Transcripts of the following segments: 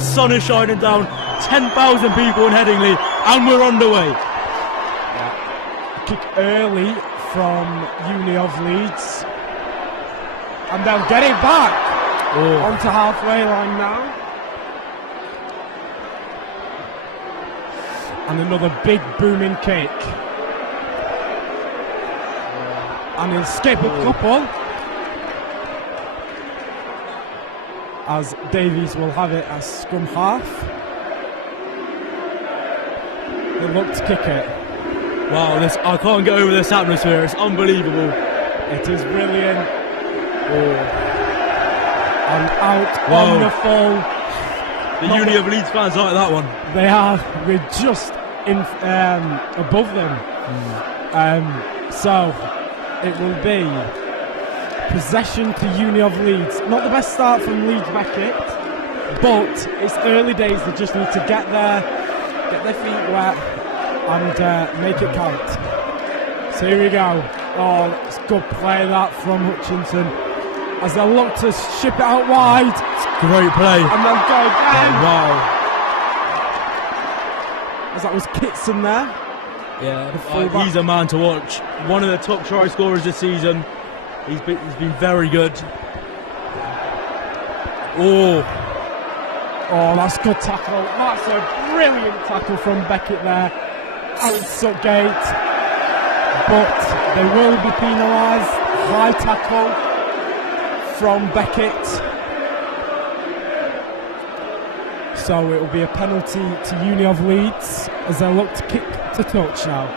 sun is shining down, 10,000 people in Headingley, and we're on the way. Yeah. Kick early from Uni of Leeds, and they'll get it back onto halfway line now. And another big booming kick. And he'll skip a couple. As Davies will have it as scrum half. They look to kick it. Wow, I can't get over this atmosphere. It's unbelievable. It is brilliant. And out on the full. The Uni of Leeds fans like that one. They are. We're just in above them. So it will be possession to Uni of Leeds. Not the best start from Leeds Beckett, but it's early days. They just need to get their feet wet and make it count. So here we go. Oh, it's good play that from Hutchinson as they look to ship it out wide. It's great play. And then go again. Wow. As that was Kitson there. Yeah, he's a man to watch. One of the top try scorers this season. He's been very good. Oh, that's a good tackle. That's a brilliant tackle from Beckett there. Out Sutgate. But they will be penalised. High tackle from Beckett. So it will be a penalty to Uni of Leeds as they look to kick to touch now.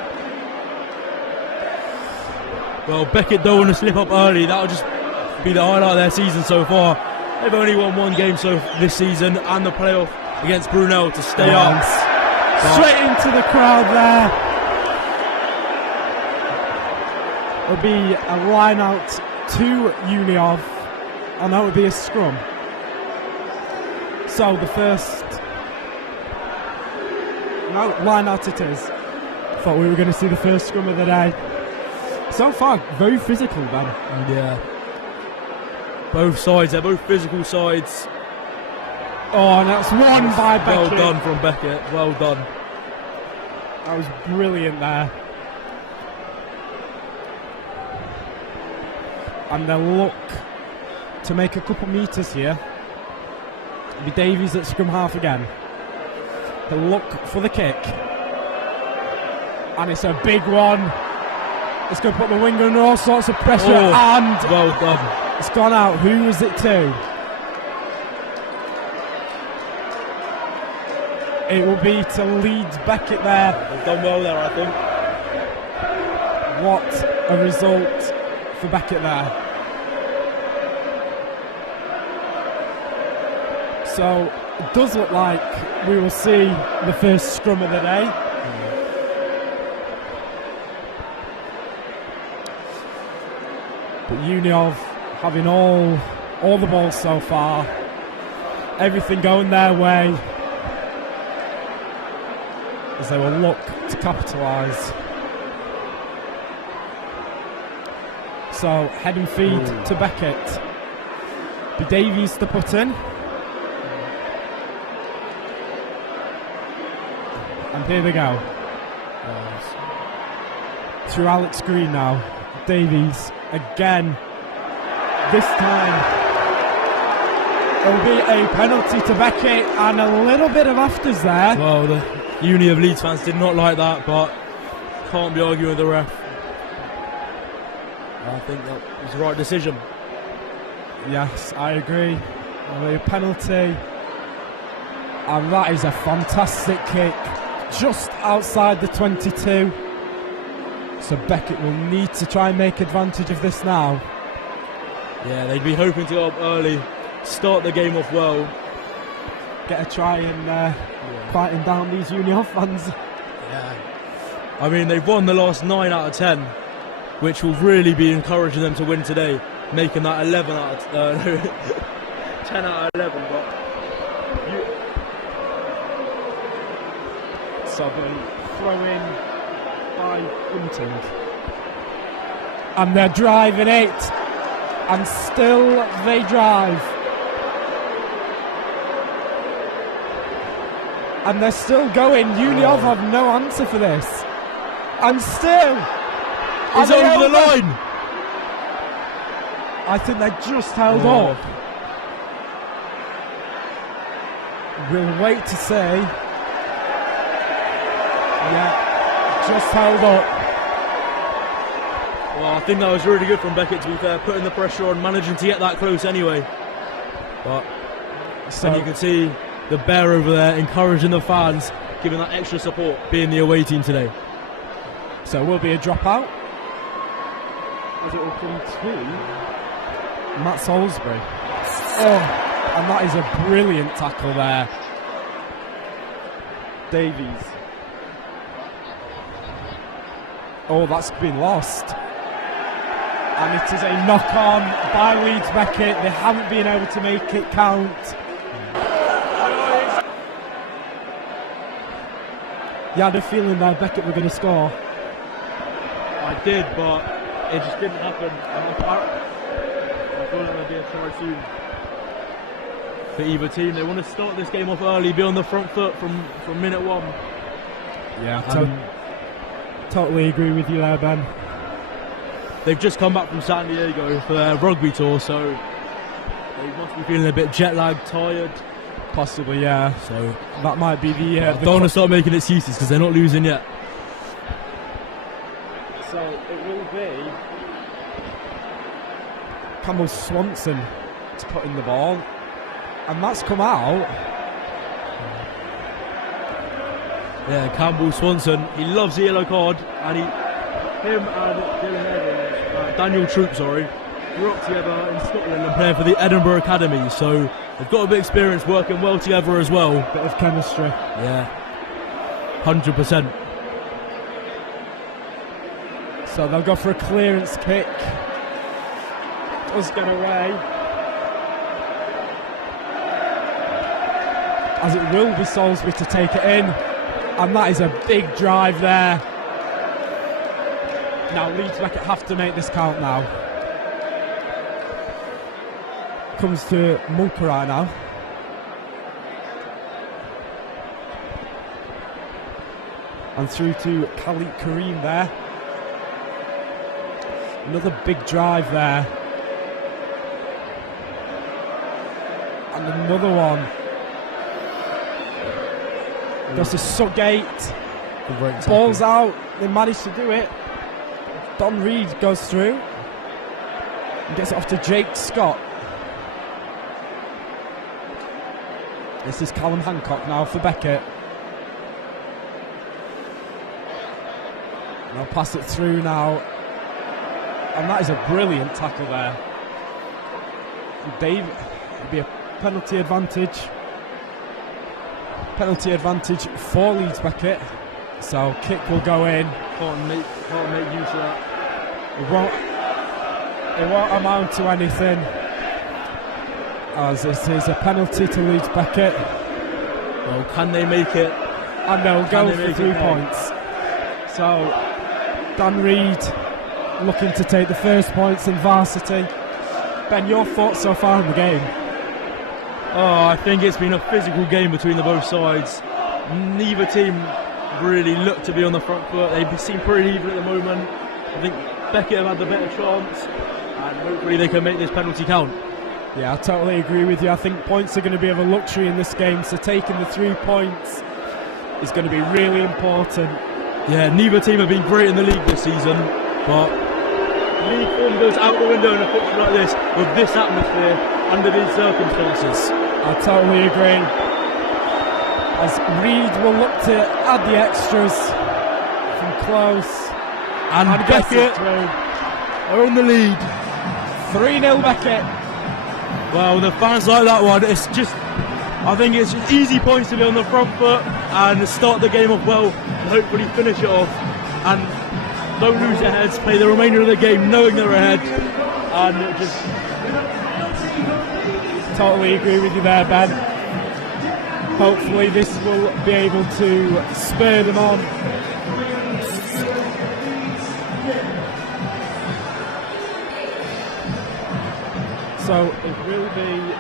Well, Beckett don't want to slip up early. That'll just be the highlight of their season so far. They've only won one game this season and the playoff against Brunel to stay up. Straight into the crowd there. It'll be a line out to Uni of, and that would be a scrum. So the first line out it is. Thought we were going to see the first scrum of the day. So far, very physical, Ben. Yeah. Both sides, they're both physical sides. Oh, and that's won by Beckett. Well done from Beckett, well done. That was brilliant there. And they'll look to make a couple metres here. It'll be Davies at scrum half again. They'll look for the kick. And it's a big one. It's going to put the winger under all sorts of pressure, and well done. It's gone out. Who was it to? It will be to Leeds Beckett there. They've done well there, I think. What a result for Beckett there. So it does look like we will see the first scrum of the day. But Uni of having all the balls so far, everything going their way, as they will look to capitalise. So head and feed to Beckett. Be Davies to put in. And here they go. Through Alex Green now. Davies again. This time it'll be a penalty to Beckett and a little bit of afters there. Well, the Uni of Leeds fans did not like that, but can't be arguing with the ref. I think that was the right decision. Yes, I agree. A penalty. And that is a fantastic kick. Just outside the 22. So Beckett will need to try and make advantage of this now. Yeah, they'd be hoping to go up early, start the game off well. Get a try and quieten down these Uni of fans. Yeah. I mean, they've won the last 9 out of 10, which will really be encouraging them to win today, making that 11 out of 10 out of 11. But so the throw in by Bunting. And they're driving it. And still they drive. And they're still going. Uniov have no answer for this. And still. It's over the line. I think they just held up. We'll wait to see. Yeah, just held up. Well, I think that was really good from Beckett, to be fair, putting the pressure on, managing to get that close anyway. But so you can see the Bear over there encouraging the fans, giving that extra support, being the away team today. So it will be a dropout, as it will come to Matt Salisbury. Oh, and that is a brilliant tackle there. Davies. Oh, that's been lost. And it is a knock-on by Leeds Beckett. They haven't been able to make it count. You had a feeling that Beckett were going to score. I did, but it just didn't happen. I thought there'd be a try soon for either team. They want to start this game off early, be on the front foot from minute one. Yeah, totally agree with you there, Ben. They've just come back from San Diego for their rugby tour, so they must be feeling a bit jet lagged, tired. Possibly, yeah. So that might be the. Don't want to start making excuses because they're not losing yet. So it will be Campbell Swanson to put in the ball, and that's come out. Yeah, Campbell Swanson. He loves the yellow card, and him and Daniel Troop, grew up together in Scotland and playing for the Edinburgh Academy. So they've got a bit of experience working well together as well. Bit of chemistry. Yeah, 100%. So they'll go for a clearance kick. Does get away. As it will be Salisbury to take it in. And that is a big drive there. Now Leeds Beckett have to make this count now. Comes to Mulcahy now. And through to Khalid Kareem there. Another big drive there. And another one. Goes to Sugate. Ball's out. They managed to do it. Don Reed goes through. And gets it off to Jake Scott. This is Callum Hancock now for Beckett. And I'll pass it through now. And that is a brilliant tackle there. Dave, it'll be a penalty advantage. Penalty advantage for Leeds Beckett. So kick will go in. Can't make use of that. It won't amount to anything, as this is a penalty to Leeds Beckett. Well, can they make it? And they'll go for 3 points. So Dan Reed looking to take the first points in Varsity. Ben, your thoughts so far in the game? Oh, I think it's been a physical game between the both sides. Neither team really look to be on the front foot. They seem pretty even at the moment. I think Beckett have had the better chance, and hopefully they can make this penalty count. Yeah, I totally agree with you. I think points are going to be of a luxury in this game, so taking the 3 points is going to be really important. Yeah, neither team have been great in the league this season, but league form goes out the window in a fixture like this, with this atmosphere, under these circumstances. I totally agree. As Reed will look to add the extras from close. And Beckett are in the lead. 3-0 Beckett. Well, the fans like that one. It's just, I think it's just easy points to be on the front foot and start the game off well and hopefully finish it off. And don't lose your heads, play the remainder of the game knowing they're ahead. And just... Totally agree with you there, Ben. Hopefully this will be able to spur them on. So it will be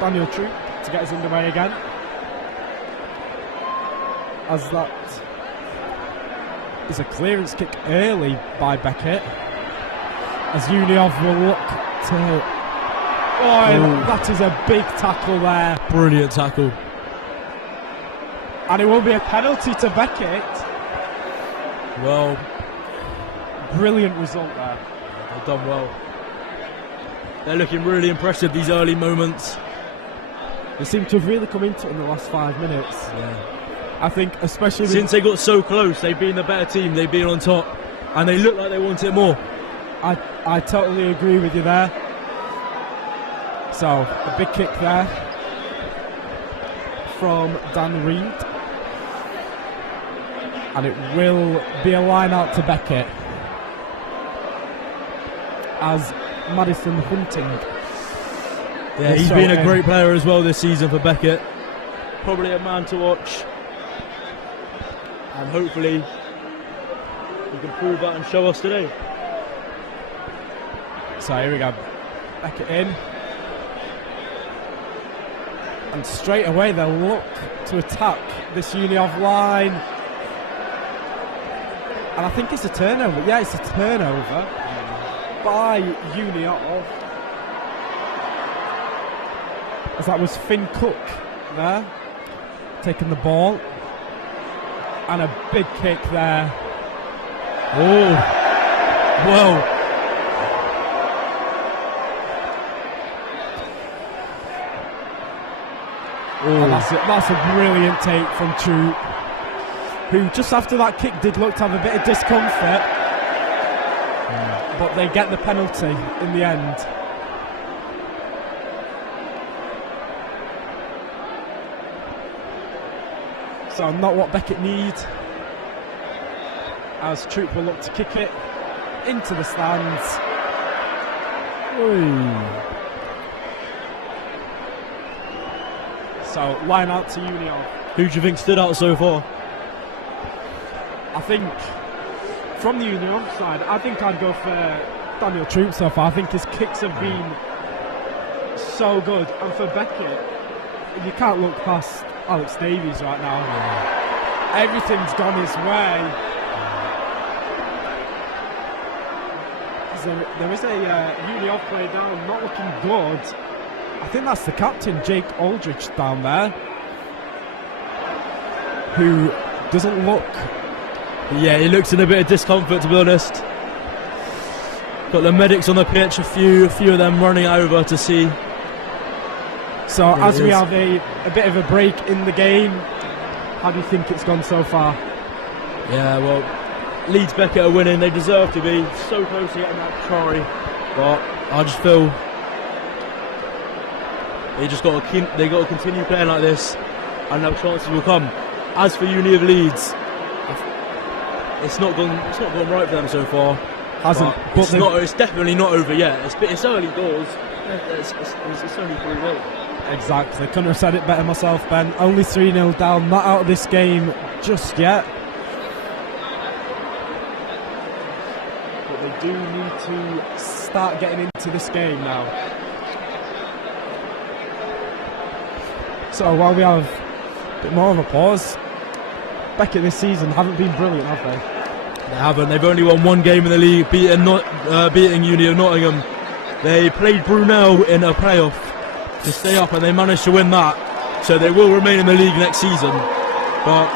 Daniel Troop to get us underway again. as that is a clearance kick early by Beckett. As Uniov will look to... Oh, that is a big tackle there. Brilliant tackle. And it will be a penalty to Beckett. Well, brilliant result there. They've done well. They're looking really impressive, these early moments. They seem to have really come into it in the last 5 minutes. Yeah. I think especially... Since they got so close, they've been the better team, they've been on top. And they look like they want it more. I totally agree with you there. So, a big kick there from Dan Reed. And it will be a line out to Beckett as Madison Hunting. Yeah, he's been a great player as well this season for Beckett. Probably a man to watch. And hopefully he can prove that and show us today. So here we go. Beckett in. And straight away they'll look to attack this Uniov line. And I think it's a turnover. Yeah, it's a turnover by Uniov. As that was Finn Cook there, taking the ball. And a big kick there. Oh, well. And that's a brilliant take from Troop, who just after that kick did look to have a bit of discomfort, but they get the penalty in the end. So not what Beckett need, as Troop will look to kick it into the stands. Ooh. So, line out to Union. Who do you think stood out so far? I think, from the Union side, I think I'd go for Daniel Troop so far. I think his kicks have been so good. And for Beckett, you can't look past Alex Davies right now. Yeah. Everything's gone his way. There is a Union play down, not looking good. I think that's the captain, Jake Aldridge, down there, who doesn't look... Yeah, he looks in a bit of discomfort, to be honest. Got the medics on the pitch, a few of them running over to see. So as we have a bit of a break in the game, how do you think it's gone so far? Yeah, well, Leeds Beckett are winning. They deserve to be so close to getting that try, but I just feel they got to continue playing like this, and their chances will come. As for Uni of Leeds, it's not gone right for them so far. Hasn't, but it's definitely not over yet. It's early doors. It's only 3-0. Exactly. Couldn't have said it better myself, Ben. Only 3-0 down. Not out of this game just yet. But they do need to start getting into this game now. So while we have a bit more of a pause, Beckett this season haven't been brilliant, have they? They haven't. They've only won one game in the league, beating Uni of Nottingham. They played Brunel in a playoff to stay up, and they managed to win that. So they will remain in the league next season. But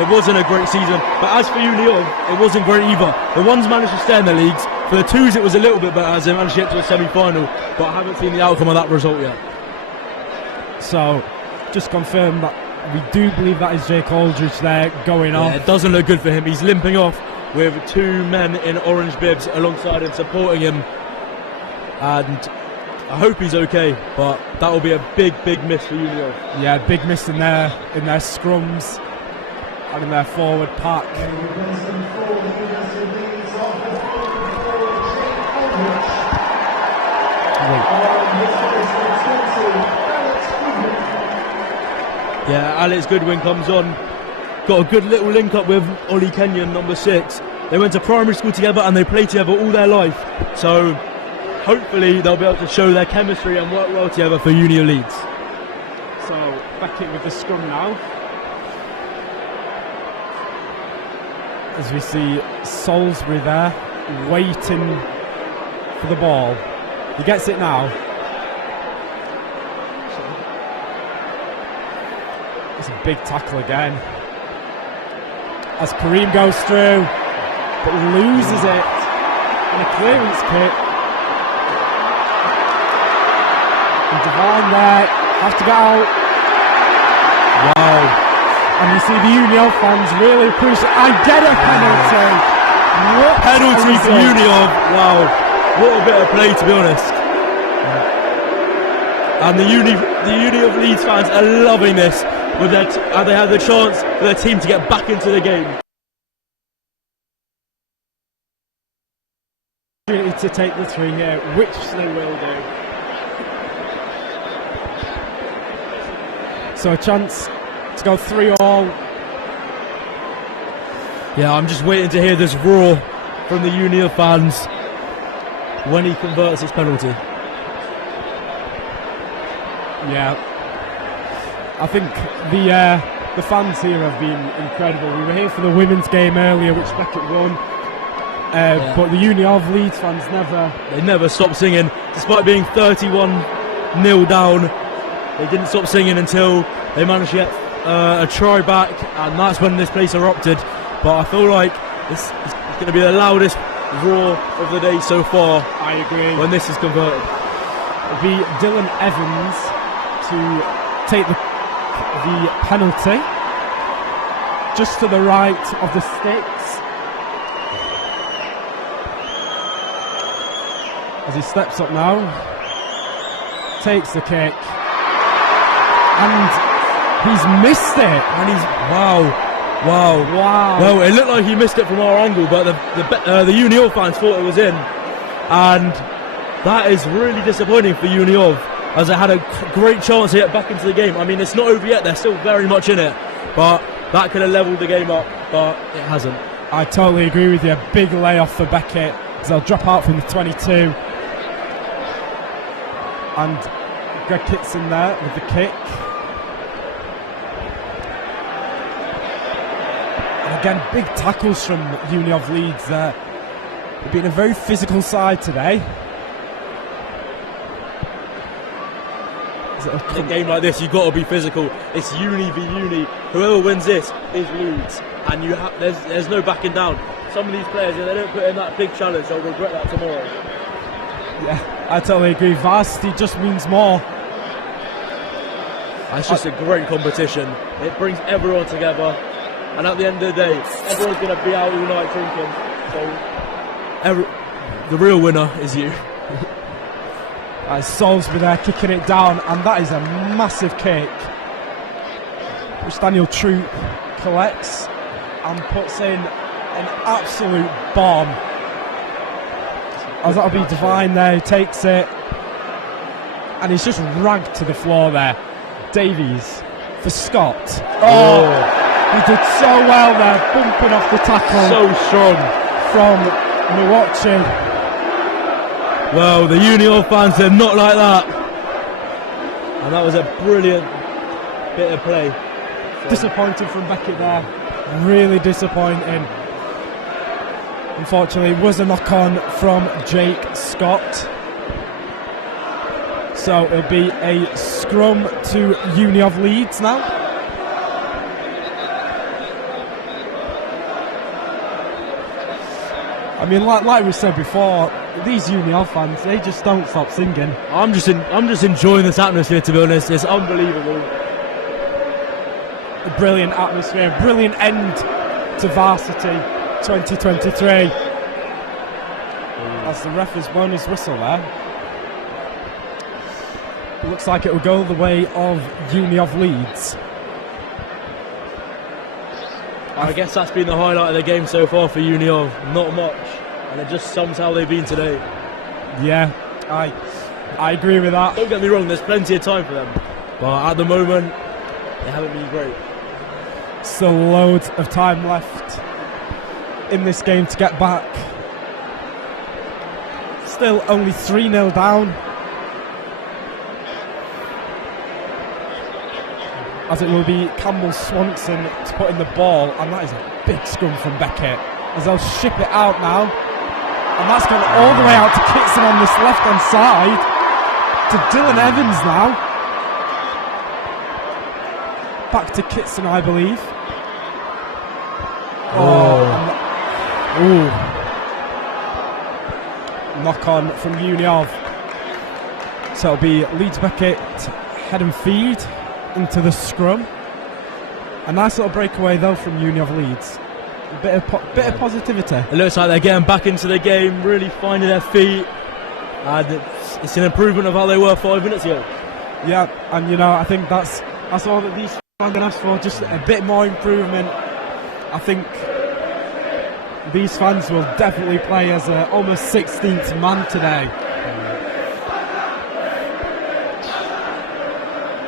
it wasn't a great season. But as for Uni of, it wasn't great either. The ones managed to stay in the leagues. For the twos, it was a little bit better as they managed to get to a semi-final. But I haven't seen the outcome of that result yet. So, just confirm that we do believe that is Jake Aldridge there going off. It doesn't look good for him. He's limping off with two men in orange bibs alongside him, supporting him. And I hope he's okay, but that will be a big miss for Union. Yeah, big miss in their scrums and in their forward pack. Yeah, Alex Goodwin comes on. Got a good little link up with Ollie Kenyon, number 6. They went to primary school together and they played together all their life. So hopefully they'll be able to show their chemistry and work well together for Uni of Leeds. So Beckett with the scrum now. As we see Salisbury there, waiting for the ball. He gets it now. It's a big tackle again. As Kareem goes through, but loses it in a clearance kick. And Divine there, has to get out. Wow. And you see the Union fans really appreciate and get a penalty. What Penalty for Union. Wow. What a bit of play, to be honest. And the Uni of Leeds fans are loving this. With their they have the chance for their team to get back into the game. To take the 3 here, which they will do. So a chance to go 3-all. Yeah, I'm just waiting to hear this roar from the Union fans when he converts his penalty. Yeah, I think the fans here have been incredible. We were here for the women's game earlier, which Beckett won. But the Union of Leeds fans never stopped singing, despite being 31-0 down. They didn't stop singing until they managed to get a try back, and that's when this place erupted. But I feel like this is going to be the loudest roar of the day so far. I agree. When this is converted, it'll be Dylan Evans to take the penalty, just to the right of the sticks. As he steps up now, takes the kick, and he's missed it. And he's wow. Well, it looked like he missed it from our angle, but the Union fans thought it was in, and that is really disappointing for Union, as they had a great chance to get back into the game. I mean, it's not over yet; they're still very much in it, but that could have levelled the game up, but it hasn't. I totally agree with you. A big layoff for Beckett, as they'll drop out from the 22. And Greg Kitson there with the kick. And again, big tackles from Union of Leeds there. They've been a very physical side today. In a game like this, you've got to be physical. It's Uni v Uni. Whoever wins this is Leeds, and there's no backing down. Some of these players, if they don't put in that big challenge, they'll regret that tomorrow. Yeah, I totally agree. Varsity just means more. It's just a great competition. It brings everyone together, and at the end of the day, everyone's going to be out all night drinking. So, the real winner is you. Salisbury there kicking it down, and that is a massive kick, which Daniel Troop collects and puts in an absolute bomb. As that'll be Divine there, who takes it, and he's just ragged to the floor there. Davies for Scott. Oh, he did so well there, bumping off the tackle. So strong from Milwaukee. Well, the Union fans did not like that, and that was a brilliant bit of play. Disappointing from Beckett there, really disappointing. Unfortunately, it was a knock-on from Jake Scott. So it'll be a scrum to Union of Leeds now. I mean, like we said before, these Union fans, they just don't stop singing. I'm just enjoying this atmosphere, to be honest. It's unbelievable. A brilliant atmosphere, brilliant end to Varsity 2023. As the ref has blown his whistle there. It looks like it will go the way of Union of Leeds. I guess that's been the highlight of the game so far for Union. Not much, and it just sums how they've been today. Yeah, I agree with that. Don't get me wrong, there's plenty of time for them, but at the moment, they haven't been great. Still loads of time left in this game to get back. Still only 3-0 down. as it will be Campbell Swanson to put in the ball, and that is a big scrum from Beckett as they'll ship it out now, and that's gone all the way out to Kitson on this left hand side to Dylan Evans now. Back to Kitson, I believe. Knock on from Uni of. So it'll be Leeds Beckett head and feed into the scrum. A nice little breakaway though from Uni of Leeds. A bit of positivity. It looks like they're getting back into the game, really finding their feet, and it's an improvement of how they were 5 minutes ago. Yeah, and you know, I think that's all that these fans can ask for, just a bit more improvement. I think these fans will definitely play as a almost 16th man today.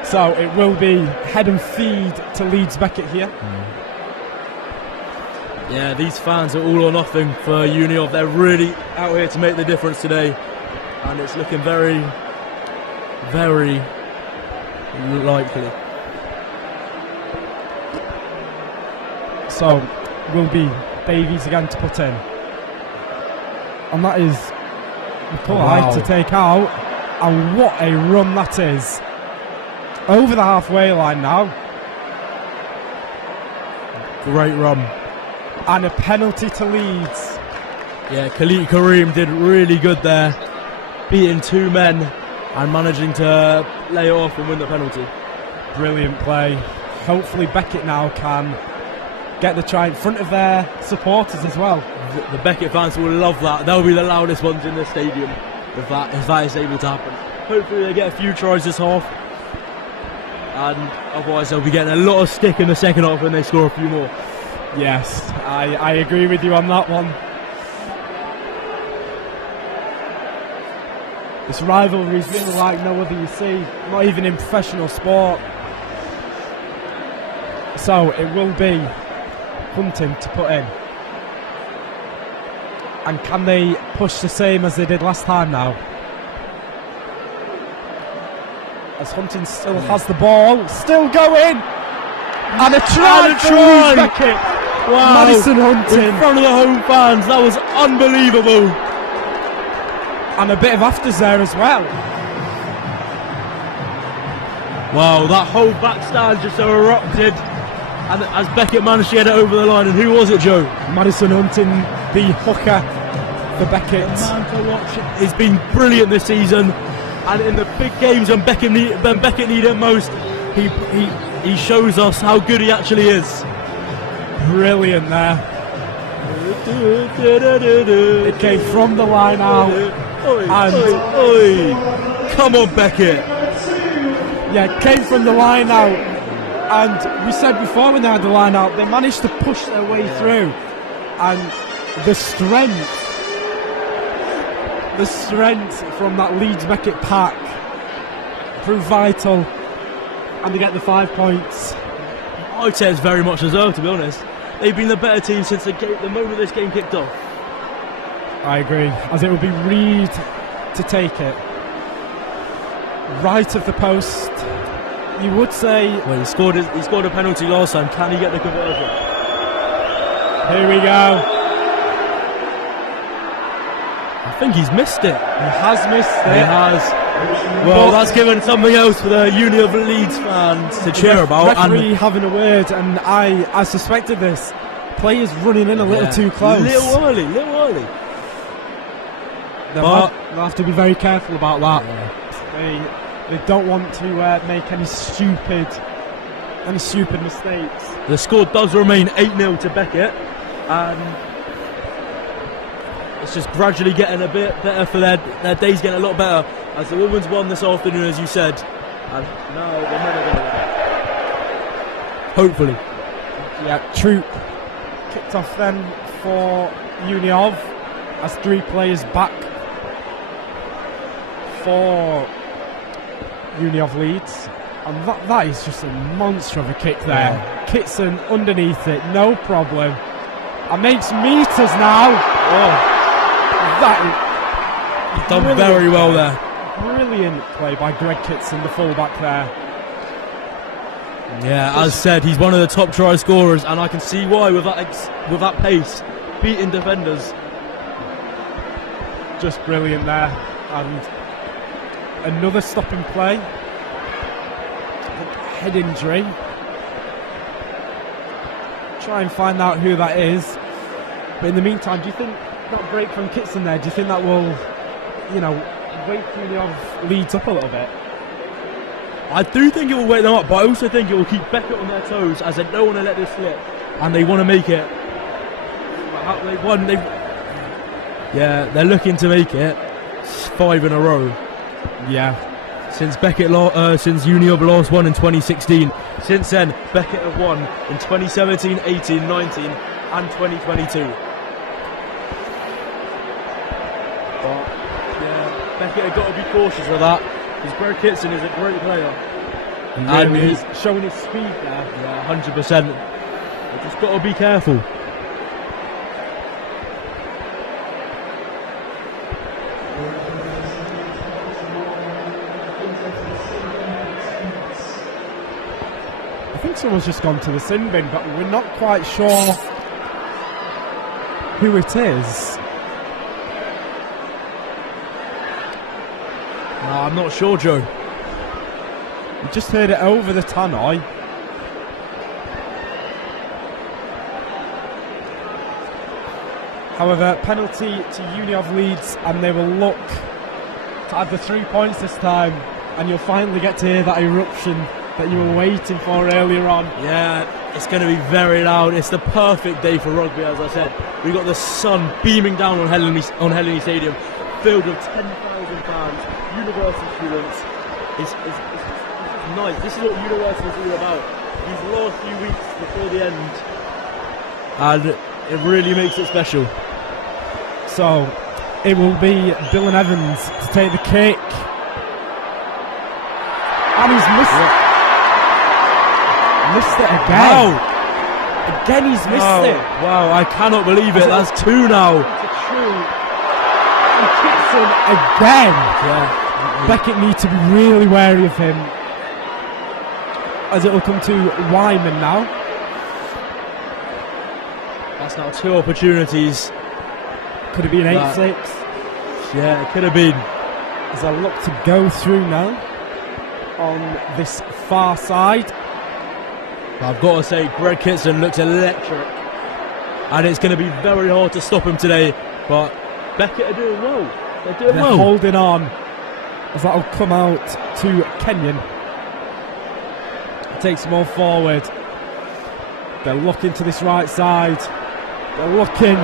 So it will be head and feed to Leeds Beckett here. Yeah, these fans are all or nothing for Uni of. They're really out here to make the difference today, and it's looking very, very likely. So will be Davies again to put in, and that is Nikolai to take out, and what a run that is. Over the halfway line now. Great run. And a penalty to Leeds. Yeah, Khalid Kareem did really good there, beating two men and managing to lay it off and win the penalty. Brilliant play. Hopefully Beckett now can get the try in front of their supporters as well. The Beckett fans will love that. They'll be the loudest ones in the stadium if that is able to happen. Hopefully they get a few tries this half, and otherwise they'll be getting a lot of stick in the second half when they score a few more. Yes, I agree with you on that one. This rivalry is really like no other you see, not even in professional sport. So it will be Hunting to put in. And can they push the same as they did last time now? As Hunting still has the ball, still going! And a try for Leeds Beckett! Wow, Madison Hunting in front of the home fans, that was unbelievable. And a bit of afters there as well. Wow, that whole back stand just erupted, and as Beckett managed to get it over the line. And who was it, Joe? Madison Hunting, the hooker for Beckett. The man to watch. He's been brilliant this season, and in the big games when Beckett need it most, he shows us how good he actually is. Brilliant there. It came from the line out. Come on, Beckett. Yeah, it came from the line out. And we said before when they had the line out, they managed to push their way through. And the strength from that Leeds Beckett pack proved vital. And they get the 5 points. I'd say it's very much deserved, to be honest. They've been the better team since the moment this game kicked off. I agree, as it will be Reed to take it. Right of the post. You would say... Well, he scored a penalty last time. Can he get the conversion? Here we go. I think he's missed it. He has missed it. He has. Well, that's given something else for the Uni of Leeds fans to cheer about. Referee having a word, and I suspected this. Players running in a little too close. Little early. They'll have to be very careful about that. Yeah. They don't want to make any stupid mistakes. The score does remain 8-0 to Beckett, and it's just gradually getting a bit better for their day's getting a lot better as the women's won this afternoon, as you said, and now the men are going to hopefully. Yeah, Troop kicked off then for Uni of as 3 players back for Uni of Leeds, and that is just a monster of a kick there. Yeah. Kitson underneath it, no problem, and makes meters now. That is done very well there. Brilliant play by Greg Kitson, the fullback there. Yeah, as said, he's one of the top try scorers, and I can see why with that pace, beating defenders. Just brilliant there. And another stopping play. Head injury. Try and find out who that is. But in the meantime, do you think that break from Kitson there, do you think that will, wake Uni of Leeds up a little bit? I do think it will wake them up, but I also think it will keep Beckett on their toes, as they don't want to let this slip, and they want to make it. They're looking to make it 5 in a row. Yeah. Since since Uni of last won in 2016. Since then, Beckett have won in 2017, 18, 19, and 2022. But Beckett have got to be cautious of that, because Greg Kitson is a great player. And he's showing his speed there. Yeah, 100%. They've just got to be careful. I think someone's just gone to the sin bin, but we're not quite sure who it is. No, I'm not sure, Joe. We just heard it over the tannoy. However, penalty to Uni of Leeds, and they will look to add the 3 points this time, and you'll finally get to hear that eruption that you were waiting for earlier on. Yeah, it's going to be very loud. It's the perfect day for rugby, as I said. We've got the sun beaming down on Headingley Stadium, filled with 10,000 fans, university students. It's nice. This is what university is all about. These last few weeks before the end, and it really makes it special. So it will be Dylan Evans to take the kick, and he's missed it again. Wow. Again, he's missed it. Wow, I cannot believe it. That's 2 now. It's true. And Kitson again. Yeah. Beckett need to be really wary of him, as it will come to Wyman now. That's now 2 opportunities. Could have been 8-6. Yeah, it could have been. As I look to go through now on this far side. I've got to say, Greg Kitson looks electric, and it's going to be very hard to stop him today. But Beckett are doing well. They're holding on, as that'll come out to Kenyon. Takes them all forward. They're looking to this right side. They're looking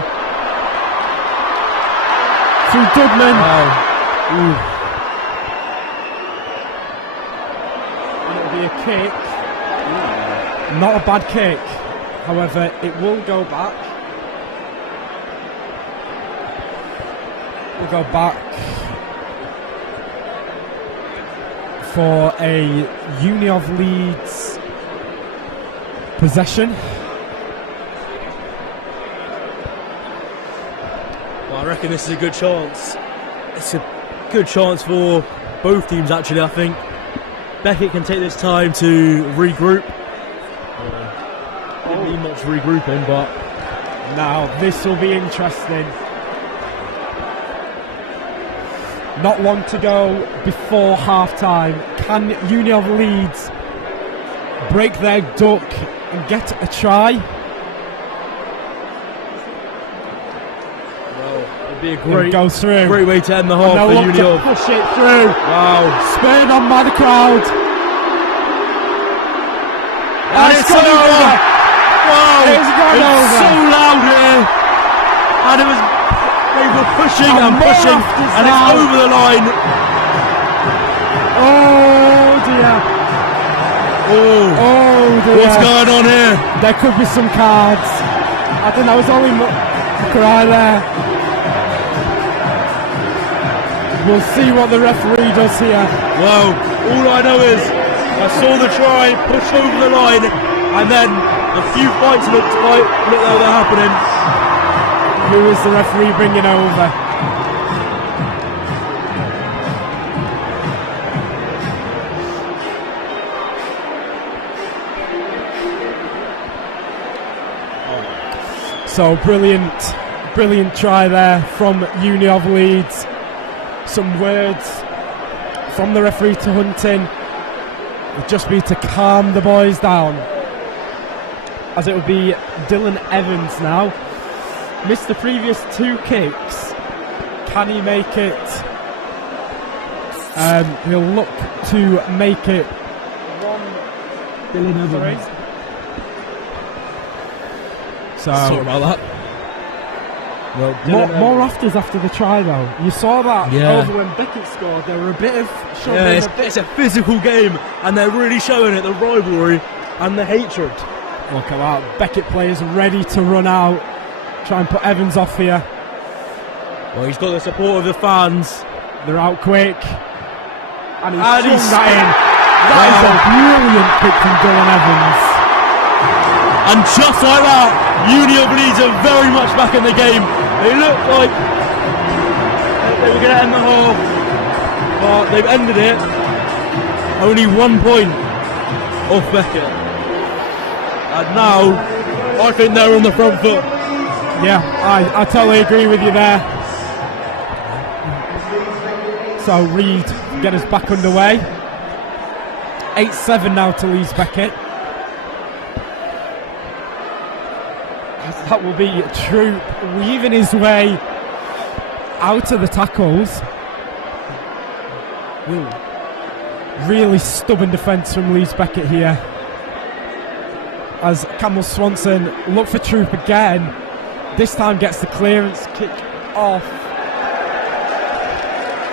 through Dudman. Wow. And it'll be a kick. Not a bad kick. However, it will go back. We'll go back for a Uni of Leeds possession. Well, I reckon this is a good chance. It's a good chance for both teams, actually. I think Beckett can take this time to regroup. Didn't need much regrouping, but now this will be interesting. Not long to go before half-time. Can Uni of Leeds break their duck and get a try? Well, it'd be a great way to end the half for Uni of. Push it through. Wow. Spurred on by the crowd. And it's over. Wow. It's gone it's over. So loud here. And it was. They were pushing and pushing, and it's over the line. Oh dear. Oh dear. What's going on here? There could be some cards. I think that was only Cry there. We'll see what the referee does here. Well, all I know is I saw the try push over the line, and then a few fights looked like they're happening. Who is the referee bringing over? So brilliant try there from Uni of Leeds. Some words from the referee to Hunting would just be to calm the boys down, as it will be Dylan Evans now. Missed the previous 2 kicks. Can he make it? He'll look to make it. Dylan Evans. Sorry about that. Well, more afters after the try though. You saw that over when Beckett scored. There were a bit of it's a physical game, and they're really showing it, the rivalry and the hatred. Look at that. Beckett players ready to run out, try and put Evans off here. Well, he's got the support of the fans. They're out quick, and he's that in. That is a brilliant kick from Dylan Evans. And just like that, Uni of Leeds are very much back in the game. They look like they were going to end the half, but they've ended it. Only 1 point off Beckett. And now, I think they're on the front foot. Yeah, I totally agree with you there. So Reed get us back underway. 8-7 now to Leeds Beckett. That will be Troop weaving his way out of the tackles. Ooh. Really stubborn defence from Leeds Beckett here. As Campbell Swanson look for Troop again. This time gets the clearance kick off.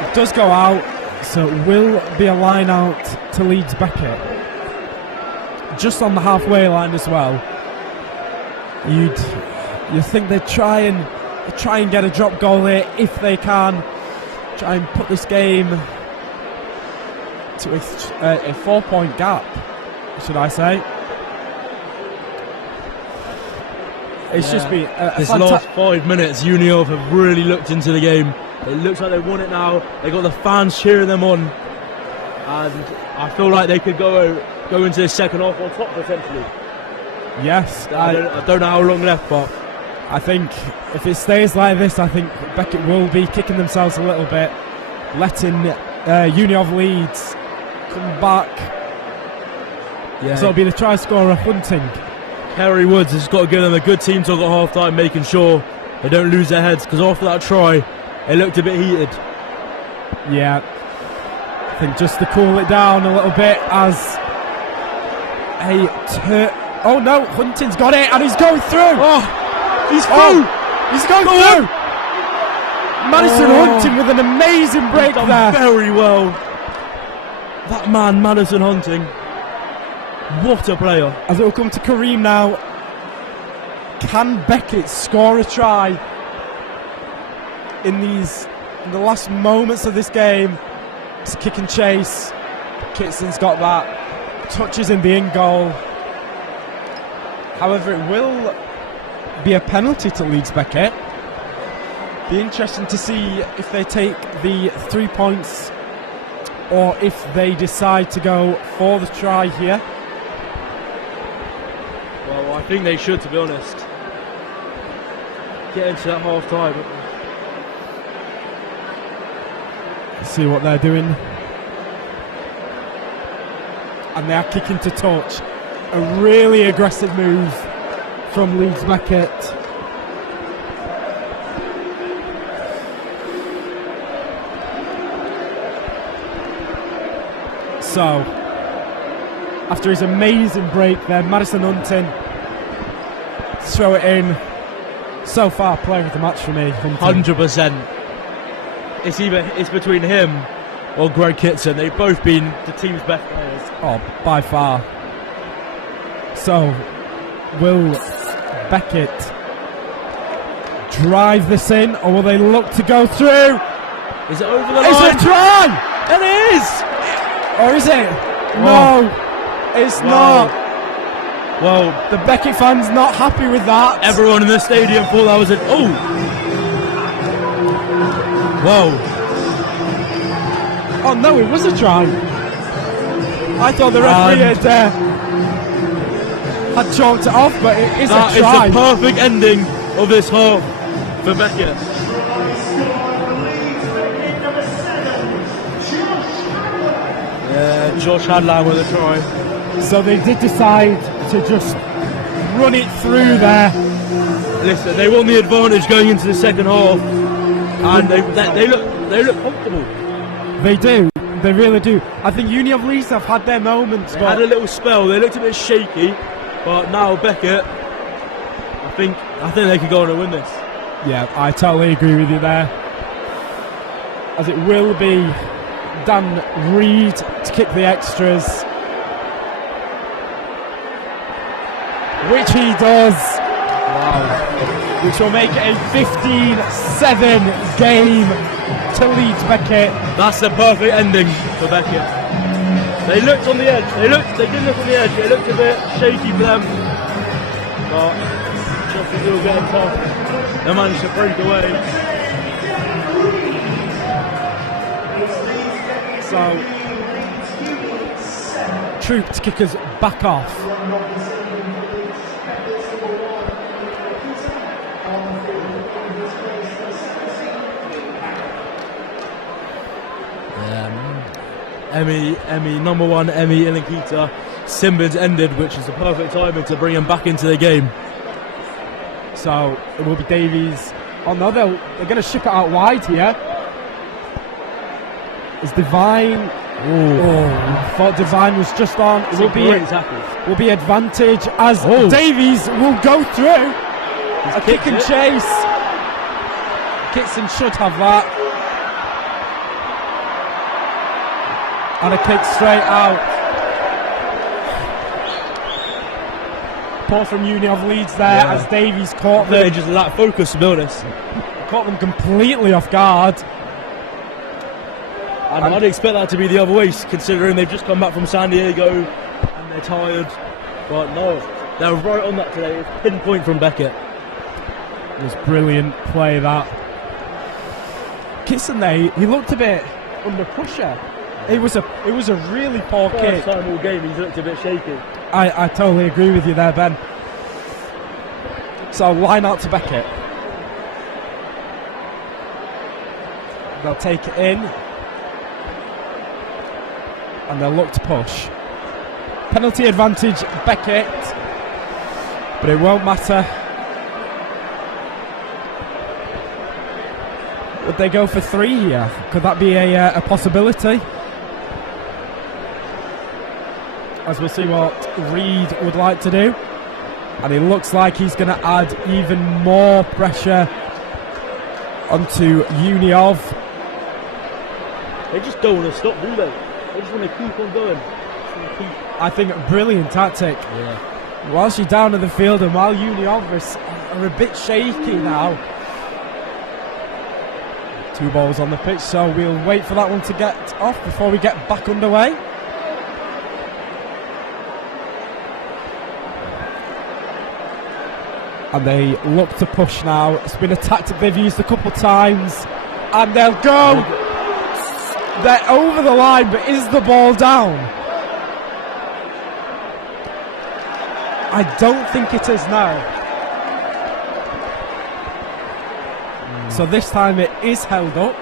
It does go out, so it will be a line out to Leeds Beckett. Just on the halfway line as well. You think they'd try and get a drop goal here if they can. Try and put this game to a 4-point gap, should I say. It's just been this last 5 minutes, Uni of have really looked into the game. It looks like they want it now. They got the fans cheering them on, and I feel like they could go into the second half on top potentially. Yes, I don't know how long left, but I think if it stays like this, I think Beckett will be kicking themselves a little bit, letting Uni of Leeds come back. Yeah. So it'll be the try scorer Hunting. Kerry Woods has got to give them a good team talk at half time, making sure they don't lose their heads, because after that try, it looked a bit heated. Yeah, I think just to cool it down a little bit as oh no, Hunting's got it and he's going through. Oh, he's through. He's going through. Madison Hunting with an amazing break there. Very well. That man, Madison Hunting. What a player. As it will come to Kareem now. Can Beckett score a try in the last moments of this game? It's kick and chase. Kitson's got that. Touches in the in goal. However, it will be a penalty to Leeds Beckett. Be interesting to see if they take the 3 points or if they decide to go for the try here. Well, I think they should, to be honest. Get into that half time. See what they're doing. And they are kicking to touch. A really aggressive move from Leeds Beckett. So, after his amazing break there, Madison Hunting throw it in. So far, player of the match for me. Hunting. 100%. It's between him or Greg Kitson. They've both been the team's best players. Oh, by far. So, will Beckett drive this in, or will they look to go through? Is it over the line? It's a try! It is! Or is it? No, it's not. Well, the Beckett fans not happy with that. Everyone in the stadium thought that was it. Oh! Whoa. Oh no, it was a try. I thought the referee had chalked it off, but it is a try. That is the perfect ending of this half for Beckett. Yeah, Josh Hadland with a try. So they did decide to just run it through there. Listen, they won the advantage going into the second half, and they look comfortable. They do. They really do. I think Uni of Leeds have had their moments. They had a little spell. They looked a bit shaky, but now Beckett, I think they could go on and win this. Yeah, I totally agree with you there. As it will be Dan Reed to kick the extras, which he does. Wow. Which will make it a 15-7 game to Leeds Beckett. That's the perfect ending for Beckett. They looked on the edge. They did look on the edge. It looked a bit shaky for them, but just as they were getting tough, they managed to break away. So, Trooped kickers back off. Emmy, number one, Emmy Ilankita. Simbins ended, which is the perfect timing to bring him back into the game. So it will be Davies. Oh no, they're going to ship it out wide here. Is Divine? I thought Divine was just on. It will be advantage as Davies will go through. A kick and chase. Kitson should have that. And a kick straight out. Ball from Uni of Leeds there as Davies caught them. They just lack focus to be honest. Caught them completely off guard. And I'd expect that to be the other way, considering they've just come back from San Diego and they're tired. But no, they're right on that today. It's pinpoint from Beckett. It was brilliant play that. Kitson there, he looked a bit under pressure. It was a really poor kick. First time all game, he's looked a bit shaky. I totally agree with you there, Ben. So line out to Beckett. They'll take it in. And they'll look to push. Penalty advantage, Beckett. But it won't matter. Would they go for 3 here? Could that be a possibility? As we'll see what Reed would like to do. And it looks like he's going to add even more pressure onto Uni of. They just don't want to stop, do they? They just want to keep on going. I think a brilliant tactic. Yeah. Whilst you're down in the field and while Uni of are a bit shaky now. 2 balls on the pitch, so we'll wait for that one to get off before we get back underway. And they look to push now. It's been a tactic they've used a couple of times. And they'll go. They're over the line, but is the ball down? I don't think it is now. So this time it is held up.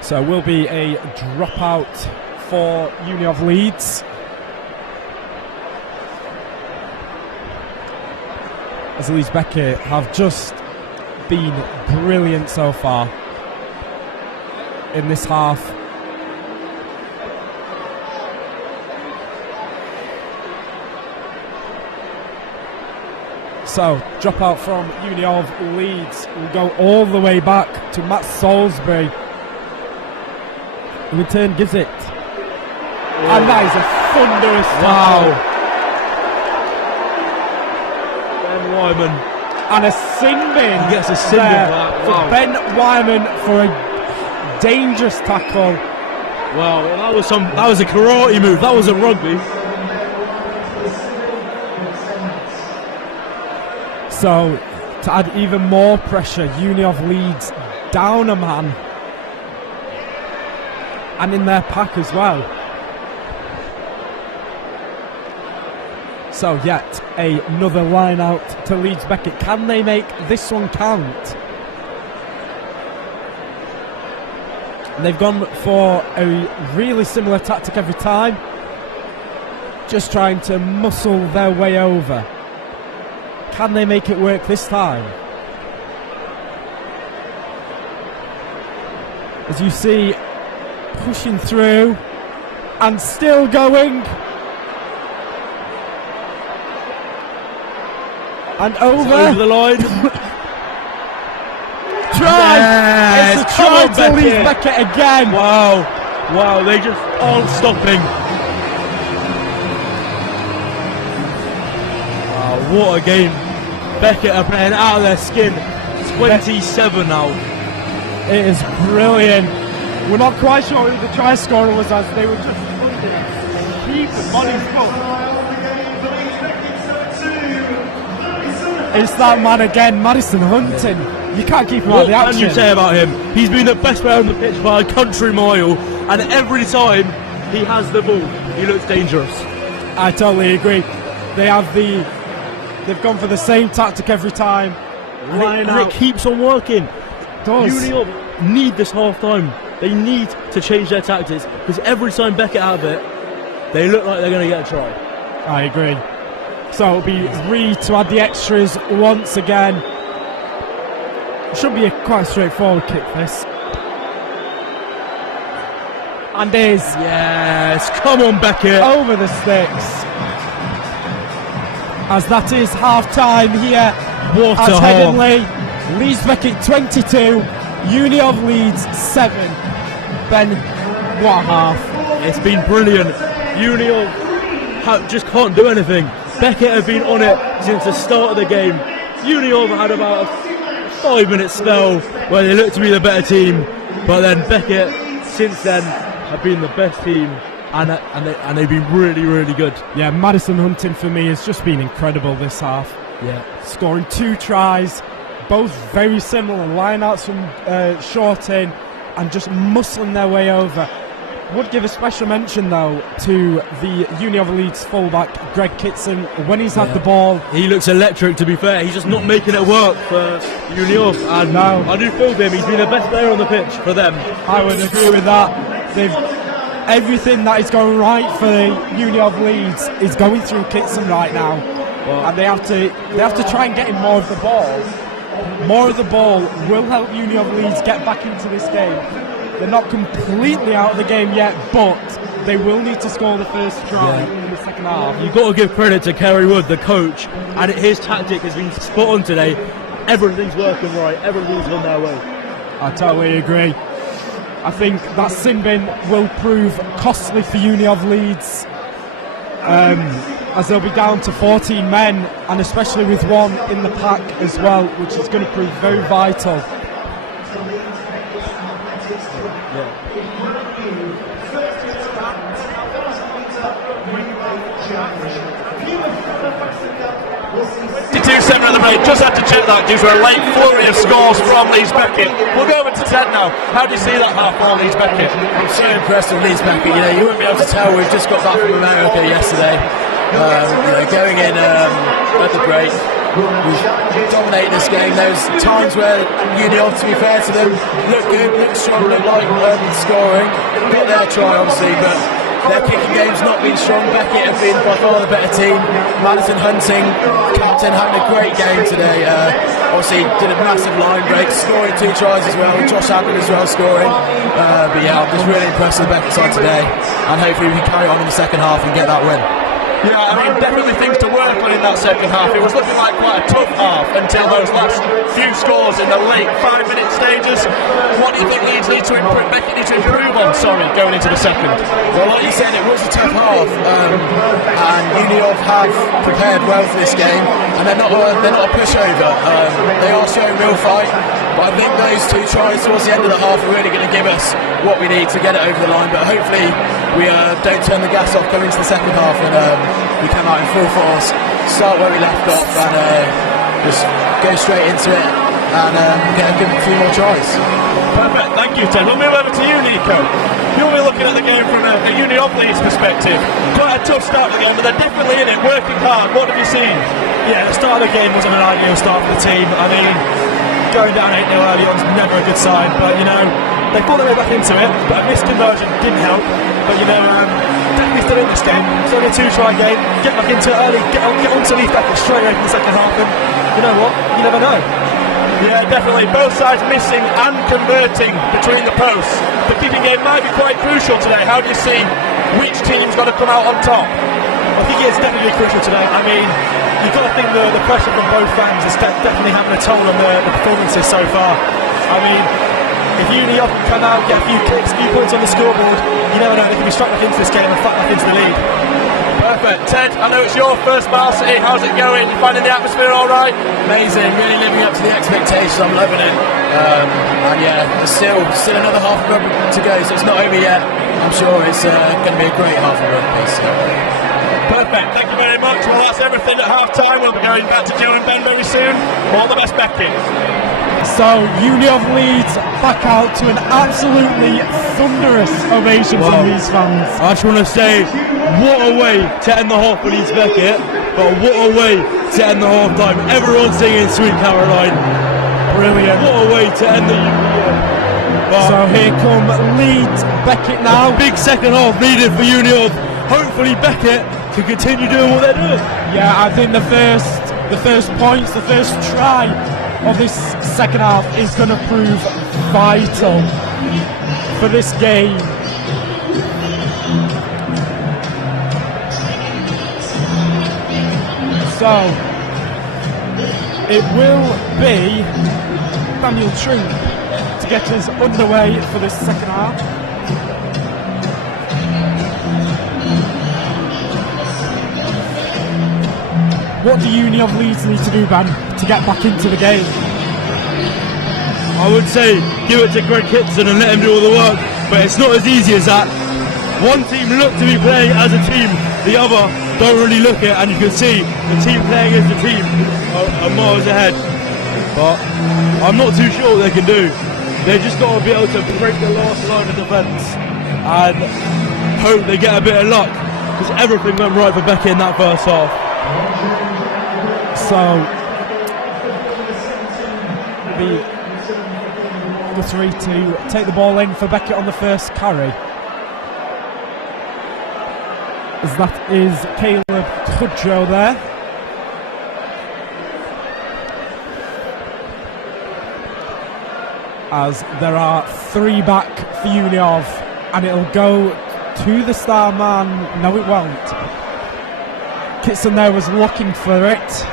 So will be a dropout for Uni of Leeds. As Leeds Beckett have just been brilliant so far in this half. So, dropout from Uni of Leeds will go all the way back to Matt Salisbury. In return, gives it. And that is a thunderous foul. Ben Wyman. And a sin bin. He gets a sin bin for Ben Wyman for a dangerous tackle. Wow, that was a karate move. That was a rugby. So, to add even more pressure, Uni of Leeds down a man. And in their pack as well. So yet another line out to Leeds Beckett. Can they make this one count? They've gone for a really similar tactic every time, just trying to muscle their way over. Can they make it work this time? As you see, pushing through and still going. And over the line. Try! Yes, It's a try come on, to Leeds Beckett. Beckett again. Wow, they just aren't stopping. Wow, what a game. Beckett are playing out of their skin. 27 now. It is brilliant. We're not quite sure who the try scorer was, as they were just funding it. Keep the bodies full. It's that man again, Madison Hunting. You can't keep him out of the action. What can you say about him? He's been the best player on the pitch by a country mile, and every time he has the ball, he looks dangerous. I totally agree. They've gone for the same tactic every time. And it keeps on working. Union need this half time. They need to change their tactics, because every time Beckett have it, they look like they're going to get a try. I agree. So it'll be Reed to add the extras once again. It should be a quite straightforward kick, this. And is. Yes, come on, Beckett. Over the sticks. As that is half time here at Headingley. Leeds Beckett 22, Uni of Leeds 7. Ben, what a half. It's been brilliant. Uni of just can't do anything. Beckett have been on it since the start of the game. Uni of had about a 5-minute spell where they looked to be the better team, but then Beckett since then have been the best team, and they've been really, really good. Yeah, Madison Hunting for me has just been incredible this half. Yeah, scoring 2 tries, both very similar lineouts from short in, and just muscling their way over. Would give a special mention though to the Uni of Leeds fullback Greg Kitson when he's had the ball. He looks electric, to be fair. He's just not making it work for Uni of, and I do feel him. He's been the best player on the pitch for them. I would agree with that. Everything that is going right for the Uni of Leeds is going through Kitson right now, and they have to try and get him more of the ball. More of the ball will help Uni of Leeds get back into this game. They're not completely out of the game yet, but they will need to score the first try in the second half. You've got to give credit to Kerry Wood, the coach, and his tactic has been spot on today. Everything's working right, everything's gone their way. I totally agree. I think that sin bin will prove costly for Uni of Leeds, as they'll be down to 14 men, and especially with one in the pack as well, which is going to prove very vital. At the break, just had to check that due to a late flurry of scores from Leeds Beckett. We'll go over to Ted now. How do you see that half for Leeds Beckett? I'm so impressed with Leeds Beckett. You know, you wouldn't be able to tell. We've just got back from America yesterday. Going in at the break, we dominated this game. There was times where Uni, to be fair to them, looked good, looked strong, looked like scoring. Got their try, obviously, but their kicking game's not been strong. Beckett have been by far the better team. Madison Hunting, captain, having a great game today. Obviously did a massive line break, scoring 2 tries as well. Josh Abbott as well scoring. But yeah, I'm just really impressed with the Beckett side today, and hopefully we can carry on in the second half and get that win. Yeah, I mean, definitely things to work on in that second half. It was looking like quite a tough half until those last few scores in the late 5-minute stages. What do you think Leeds need to improve, Beckett need to improve on, going into the second? Well, like you said, it was a tough half, and Uni of have prepared well for this game, and they're not a pushover. They are showing real fight, but I think those 2 tries towards the end of the half are really going to give us what we need to get it over the line. But hopefully we don't turn the gas off coming into the second half, and we come out in full force, start where we left off, and just go straight into it and get a few more tries. Perfect, thank you, Ted. We'll move over to you, Nico. You'll be looking at the game from a Uni of Leeds' perspective? Quite a tough start to the game, but they're definitely in it, working hard. What have you seen? Yeah, the start of the game wasn't an ideal start for the team. I mean, going down 8-0 early on is never a good sign, but you know, they fought their way back into it, but a missed conversion didn't help. But you know, definitely still in this game. It's only a 2-try game. Get back into it early, get on to Leeds Beckett straight away from the second half, and you know what? You never know. Yeah, definitely. Both sides missing and converting between the posts. The kicking game might be quite crucial today. How do you see which team's got to come out on top? I think it's definitely crucial today. I mean, you've got to think the pressure from both fans is definitely having a toll on the performances so far. I mean, if Uni can come out, get a few kicks, a few points on the scoreboard, you never know, they can be struck back into this game and fight back into the lead. Perfect. Ted, I know it's your first Varsity. How's it going? You finding the atmosphere all right? Amazing, really living up to the expectations. I'm loving it. And yeah, there's still another half of rugby to go, so it's not over yet. I'm sure it's going to be a great half of rugby. So. Perfect. Thank you very much. Well, that's everything at half time. We'll be going back to Joe and Ben very soon. All the best, Becky. So, Uni of Leeds back out to an absolutely thunderous ovation from these fans. I just want to say, what a way to end the half for Leeds Beckett, but what a way to end the half time. Everyone singing Sweet Caroline. Brilliant. What a way to end the year. So here come Leeds Beckett now. Big second half needed for Uni of. Hopefully Beckett can continue doing what they're doing. Yeah, I think the first points, the first try of this second half is going to prove vital for this game. So it will be Daniel Trink to get us underway for this second half. What do Uni of Leeds need to do, Ben, to get back into the game? I would say give it to Greg Kitson and let him do all the work, but it's not as easy as that. One team look to be playing as a team, the other don't really look it, and you can see the team playing as a team are miles ahead. But I'm not too sure what they can do. They just got to be able to break the last line of defence and hope they get a bit of luck, because everything went right for Becky in that first half. So the 3 to take the ball in for Beckett on the first carry. As that is Caleb Tudjo there. As there are 3 back for Uni of, and it'll go to the star man. No, it won't. Kitson there was looking for it,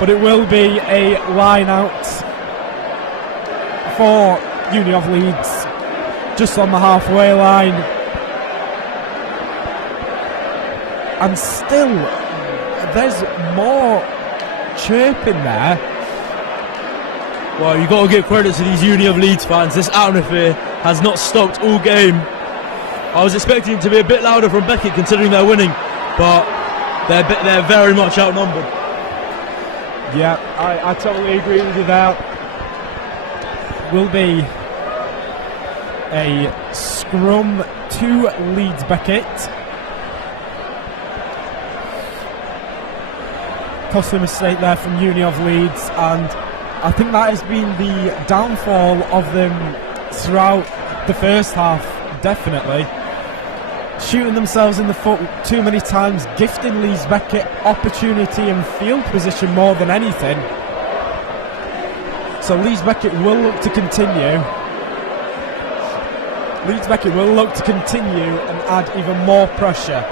but it will be a line out for Uni of Leeds, just on the halfway line. And still, there's more chirping there. Well, you've got to give credit to these Uni of Leeds fans. This atmosphere has not stopped all game. I was expecting it to be a bit louder from Beckett considering they're winning, but they're very much outnumbered. Yeah, I totally agree with you there. Will be a scrum to Leeds Beckett. Costly mistake there from Uni of Leeds, and I think that has been the downfall of them throughout the first half, definitely. Shooting themselves in the foot too many times, gifting Leeds Beckett opportunity and field position more than anything. So Leeds Beckett will look to continue. Leeds Beckett will look to continue and add even more pressure.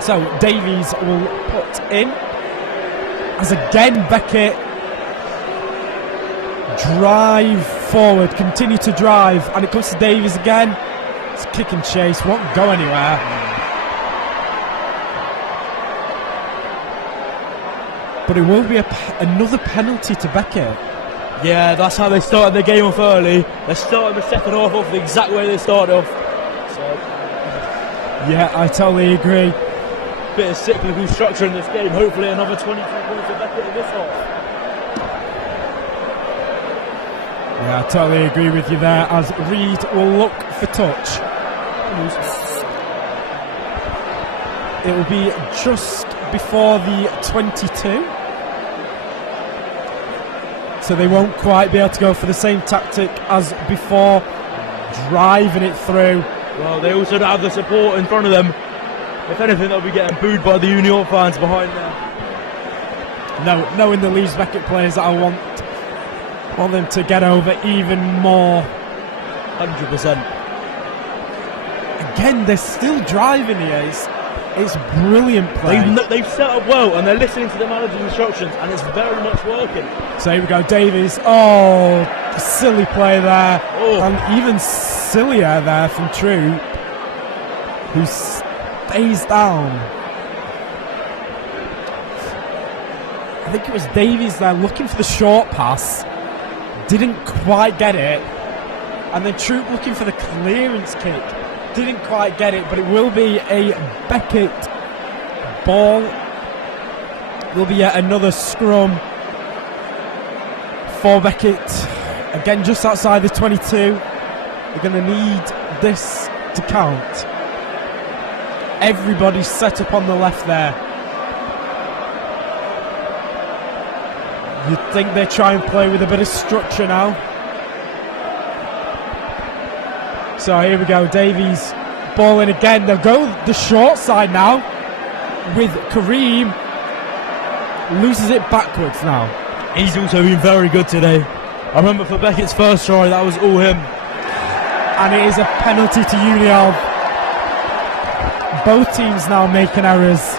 So Davies will put in, as again Beckett drive forward, continue to drive, and it comes to Davies again. It's kick and chase, won't go anywhere. But it will be another penalty to Beckett. Yeah, that's how they started the game off early. They're starting the second half off the exact way they started off. So, yeah, I totally agree. Bit of cyclical structure in this game. Hopefully another 23 points for Beckett in this half. Yeah, I totally agree with you there, as Reed will look for touch. It will be just before the 22. So they won't quite be able to go for the same tactic as before, driving it through. Well, they also don't have the support in front of them. If anything, they'll be getting booed by the Union fans behind them. No, knowing the Leeds Beckett players, I want them to get over even more. 100%. Again, they're still driving here. It's brilliant play. They've set up well, and they're listening to the manager's instructions, and it's very much working. So here we go, Davies. Oh, silly play there. Oh. And even sillier there from Troop, who stays down. I think it was Davies there looking for the short pass. Didn't quite get it. And then Troop looking for the clearance kick. Didn't quite get it, but it will be a Beckett ball. Will be yet another scrum for Beckett. Again, just outside the 22. They're going to need this to count. Everybody's set up on the left there. You'd think they try and play with a bit of structure now. So here we go, Davies ball in again. They'll go the short side now with Kareem. Loses it backwards now. He's also been very good today. I remember for Beckett's first try, that was all him. And it is a penalty to Union. Both teams now making errors.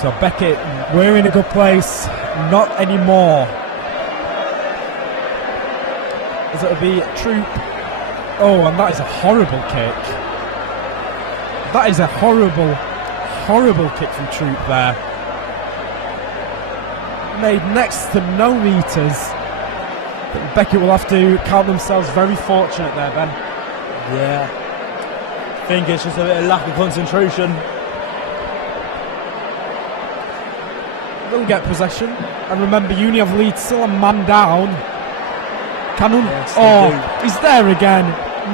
So Beckett, we're in a good place. Not anymore. As it'll be Troop. Oh, and that is a horrible kick. That is a horrible, horrible kick from Troop there. Made next to no meters. I think Beckett will have to count themselves very fortunate there, Ben. Yeah. I think it's just a bit of lack of concentration. They'll get possession. And remember, Union of Leeds still a man down. Cannon. Yes, he's there again.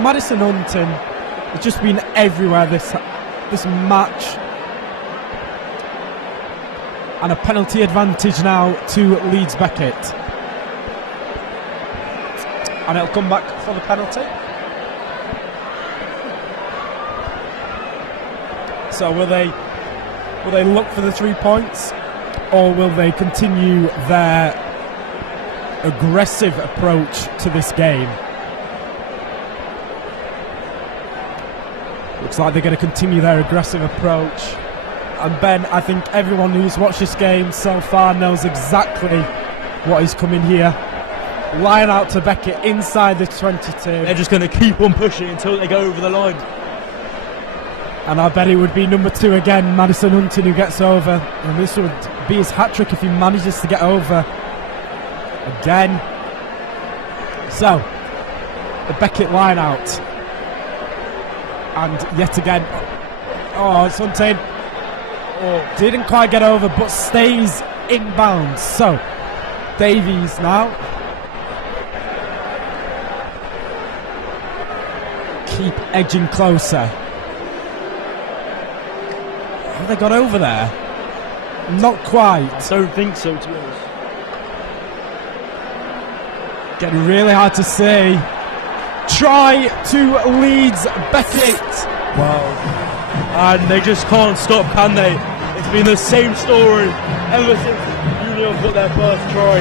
Madison Hunton has just been everywhere this match. And a penalty advantage now to Leeds Beckett. And it'll come back for the penalty. So will they look for the 3 points? Or will they continue their aggressive approach to this game? Looks like they're going to continue their aggressive approach. And Ben, I think everyone who's watched this game so far knows exactly what is coming here. Line out to Beckett inside the 22. They're just going to keep on pushing until they go over the line. And I bet it would be number 2 again, Madison Hunton, who gets over. And this would be his hat-trick if he manages to get over again. So, the Beckett line out. And yet again, oh, it's Hunton. Oh, didn't quite get over, but stays inbounds. So, Davies now. Keep edging closer. Have they got over there? Not quite. I don't think so, to be honest. Getting really hard to see. Try to Leeds Beckett. Wow. And they just can't stop, can they? It's been the same story ever since Union got their first try.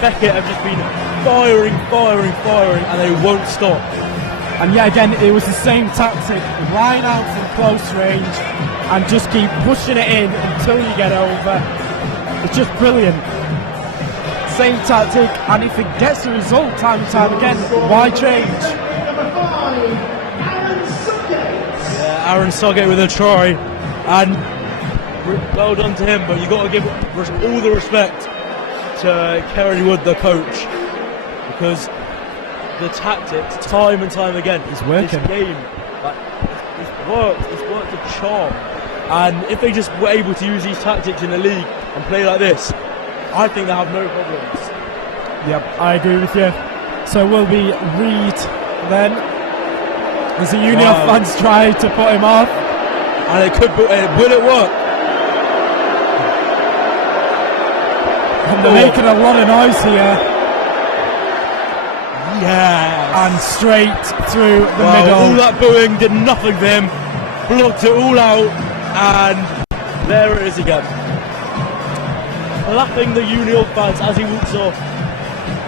Beckett have just been firing, and they won't stop. And yet again, it was the same tactic. Line out from close range and just keep pushing it in until you get over. It's just brilliant. Same tactic, and if it gets a result time and time again, why change? Yeah, Aaron Sugate with a try, and well done to him, but you've got to give all the respect to Kerry Wood, the coach, because the tactics, time and time again, it's working. This game, it's worked a charm. And if they just were able to use these tactics in the league and play like this, I think they have no problems. Yep, I agree with you. So will be Reed then, as the Union fans try to put him off. And it could, will it work? And they're making a lot of noise here. Yeah. And straight through the Well, middle. all that booing did nothing for him. Blocked it all out, and there it is again. Clapping the Union fans as he walks off,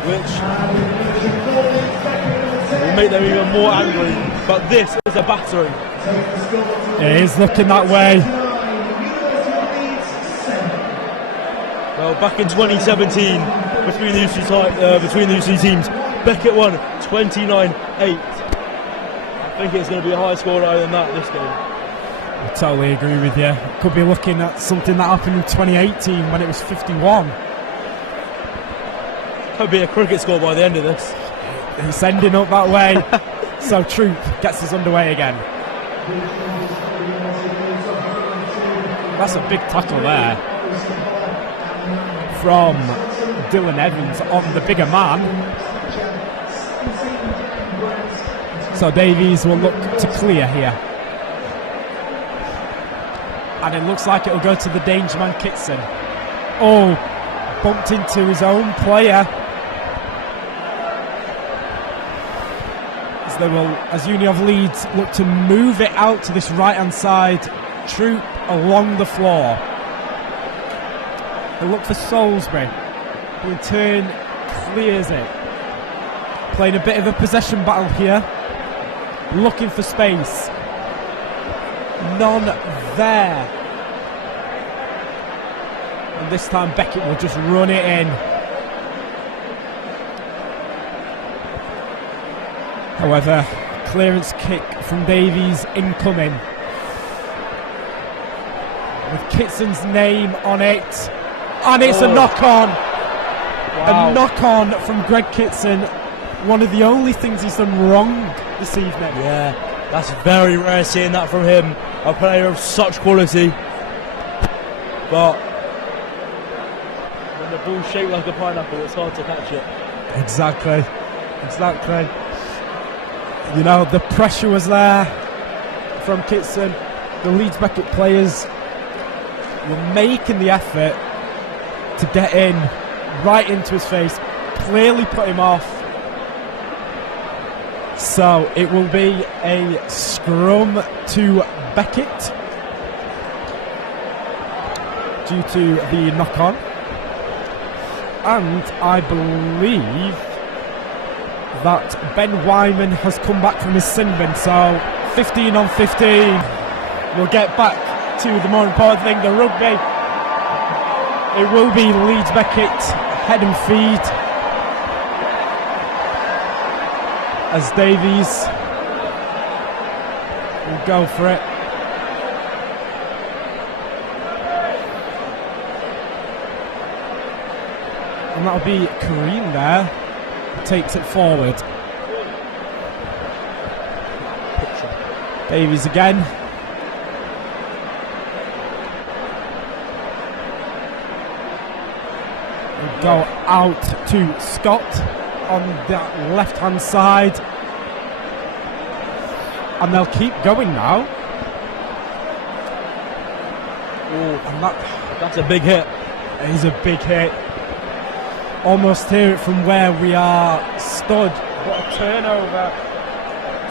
which will make them even more angry. But this is a battering. It is looking that way. Well, back in 2017, between these two teams, Beckett won 29-8. I think it's going to be a higher score than that this game. I totally agree with you. Could be looking at something that happened in 2018 when it was 51. Could be a cricket score by the end of this. It's ending up that way. So Troop gets us underway again. That's a big tackle there from Dylan Evans on the bigger man. So Davies will look to clear here. And it looks like it'll go to the danger man Kitson. Oh, bumped into his own player. As they will, as Uni of Leeds look to move it out to this right hand side. Troop along the floor. They look for Salisbury, who in turn clears it. Playing a bit of a possession battle here. Looking for space. None there. And this time Beckett will just run it in. However, clearance kick from Davies incoming. With Kitson's name on it. And it's a knock-on. Wow. A knock-on from Greg Kitson. One of the only things he's done wrong this evening. Yeah, that's very rare seeing that from him. A player of such quality. But when the ball's shaped like a pineapple, it's hard to catch it. Exactly. You know, the pressure was there from Kitson. The Leeds Beckett players were making the effort to get in right into his face, clearly put him off. So it will be a scrum to Beckett due to the knock-on. And I believe that Ben Wyman has come back from his sin bin. So 15 on 15. We'll get back to the more important thing, the rugby. It will be Leeds Beckett head and feed as Davies will go for it. And that'll be Kareem there, who takes it forward. Davies again. We go out to Scott on that left hand side. And they'll keep going now. And that's a big hit. It is a big hit. Almost hear it from where we are stood. What a turnover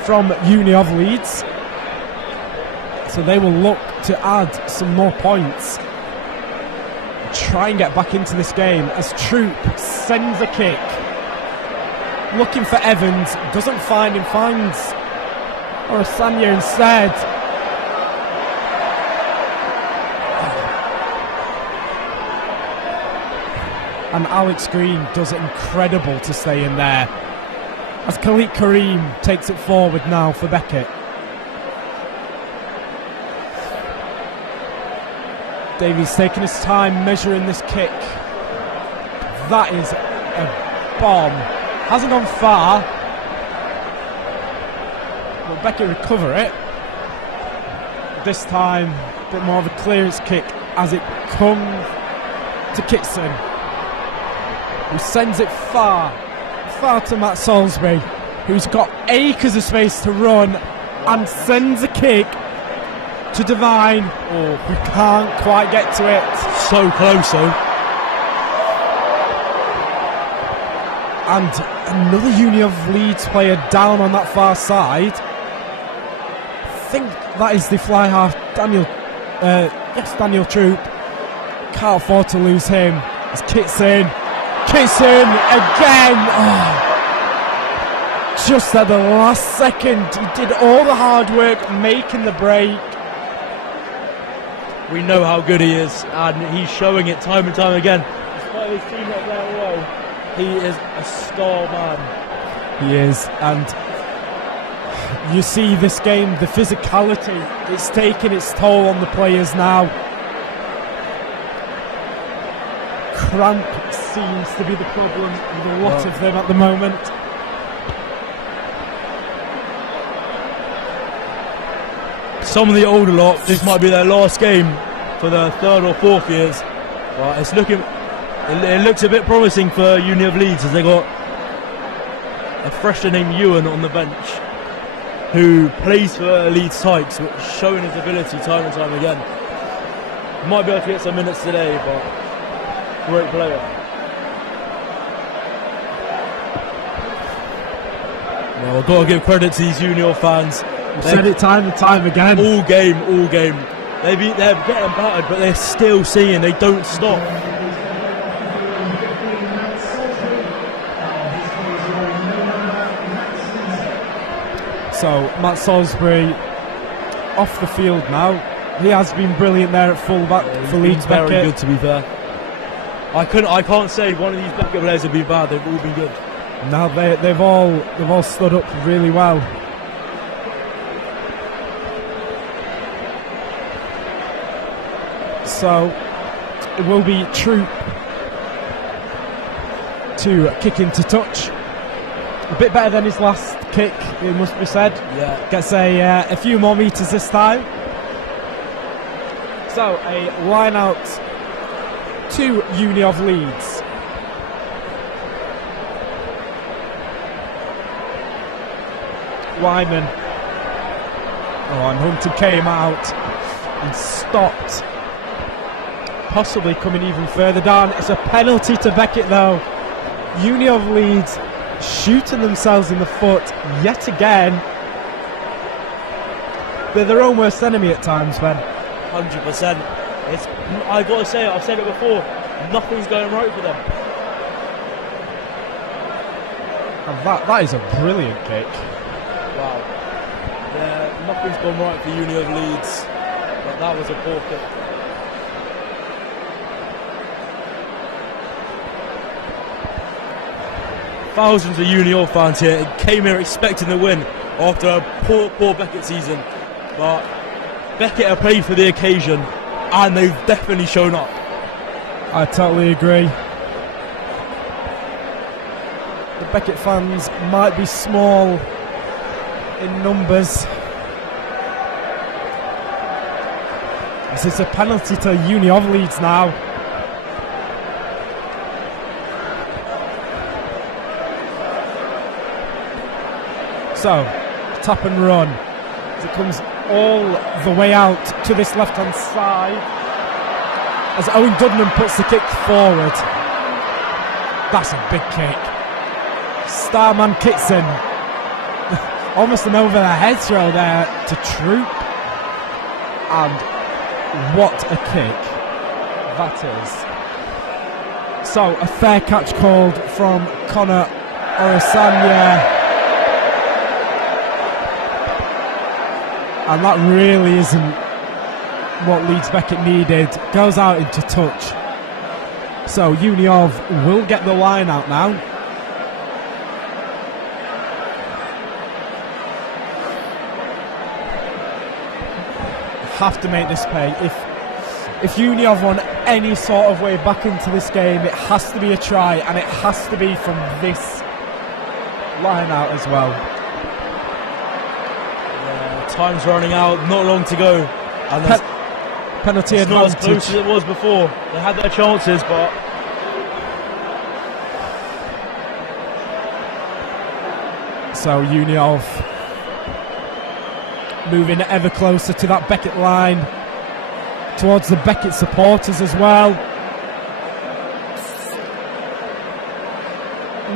from Uni of Leeds. So they will look to add some more points. Try and get back into this game as Troop sends a kick. Looking for Evans, doesn't find him, finds Orasanya instead. And Alex Green does it incredible to stay in there. As Khalid Kareem takes it forward now for Beckett. Davies taking his time measuring this kick. That is a bomb. Hasn't gone far. Will Beckett recover it? This time bit more of a clearance kick as it comes to Kitson, who sends it far to Matt Salisbury, who's got acres of space to run and sends a kick to Devine. Oh, we can't quite get to it. So close though. And another Uni of Leeds player down on that far side. I think that is the fly half, Daniel Troop. Can't afford to lose him. It's Kitson again. Oh. Just at the last second, he did all the hard work making the break. We know how good he is, and he's showing it time and time again. Despite his team not playing well, he is a star man. He is, and you see this game, the physicality, it's taking its toll on the players now. Cramp seems to be the problem with a lot of them at the moment. Some of the older lot, this might be their last game for the 3rd or 4th years. But it's looking, it looks a bit promising for Uni of Leeds, as they got a fresher named Ewan on the bench who plays for Leeds Tykes, showing his ability time and time again. Might be able to get some minutes today, but great player. Well, I've got to give credit to these junior fans. We've said it time and time again. All game. They're getting battered, but they're still seeing. They don't stop. So Matt Salisbury off the field now. He has been brilliant there at fullback for Leeds Beckett. Very good, to be fair. I can't say one of these Beckett players have been bad. They've all been good. Now they've all stood up really well. So it will be Troop to kick into touch. A bit better than his last kick, it must be said. Yeah. Gets a few more metres this time. So a line out to Uni of Leeds. Wyman. Oh, and Hunter came out and stopped. Possibly coming even further down. It's a penalty to Beckett though. Uni of Leeds shooting themselves in the foot yet again. They're their own worst enemy at times, Ben. 100%. I got to say it, I've said it before, nothing's going right for them. And that is a brilliant kick. Wow. Yeah, nothing's gone right for Uni of Leeds, but that was a poor kick. Thousands of Uni fans here came here expecting the win after a poor Beckett season, but Beckett have played for the occasion and they've definitely shown up. I totally agree. The Beckett fans might be small in numbers. This is a penalty to Uni of Leeds now. So, tap and run as it comes all the way out to this left-hand side as Owen Dudman puts the kick forward. That's a big kick. Starman Kitson. Almost an over-the-head throw there to Troop. And what a kick that is. So, a fair catch called from Connor Orisanya. And that really isn't what Leeds Beckett needed. Goes out into touch. So Uni of will get the line out now. Have to make this pay. If Uni of want any sort of way back into this game, it has to be a try, and it has to be from this line out as well. Time's running out, not long to go. And Penalty It's not as advantage. close as it was before. They had their chances, but So Uniov moving ever closer to that Beckett line, towards the Beckett supporters as well.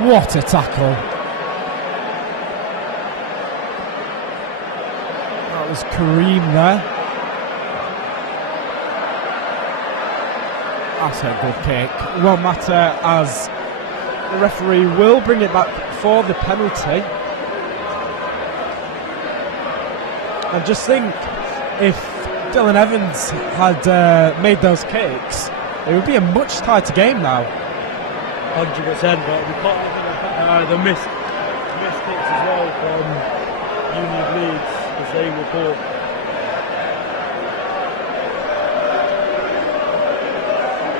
What a tackle. That was Kareem there. That's a good kick. Won't matter, as the referee will bring it back for the penalty. And just think, if Dylan Evans had made those kicks, it would be a much tighter game now. 100%, but we can't look the missed kicks as well from Uni of Leeds, as they report.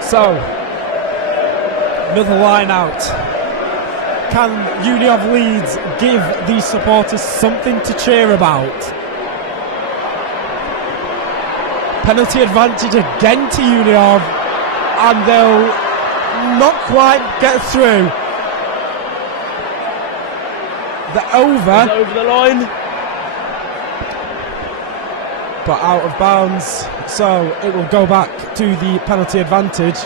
So, another line out. Can Uni of Leeds give these supporters something to cheer about? Penalty advantage again to Uni of, and they'll not quite get through. They're over. Over the line. But out of bounds, so it will go back to the penalty advantage.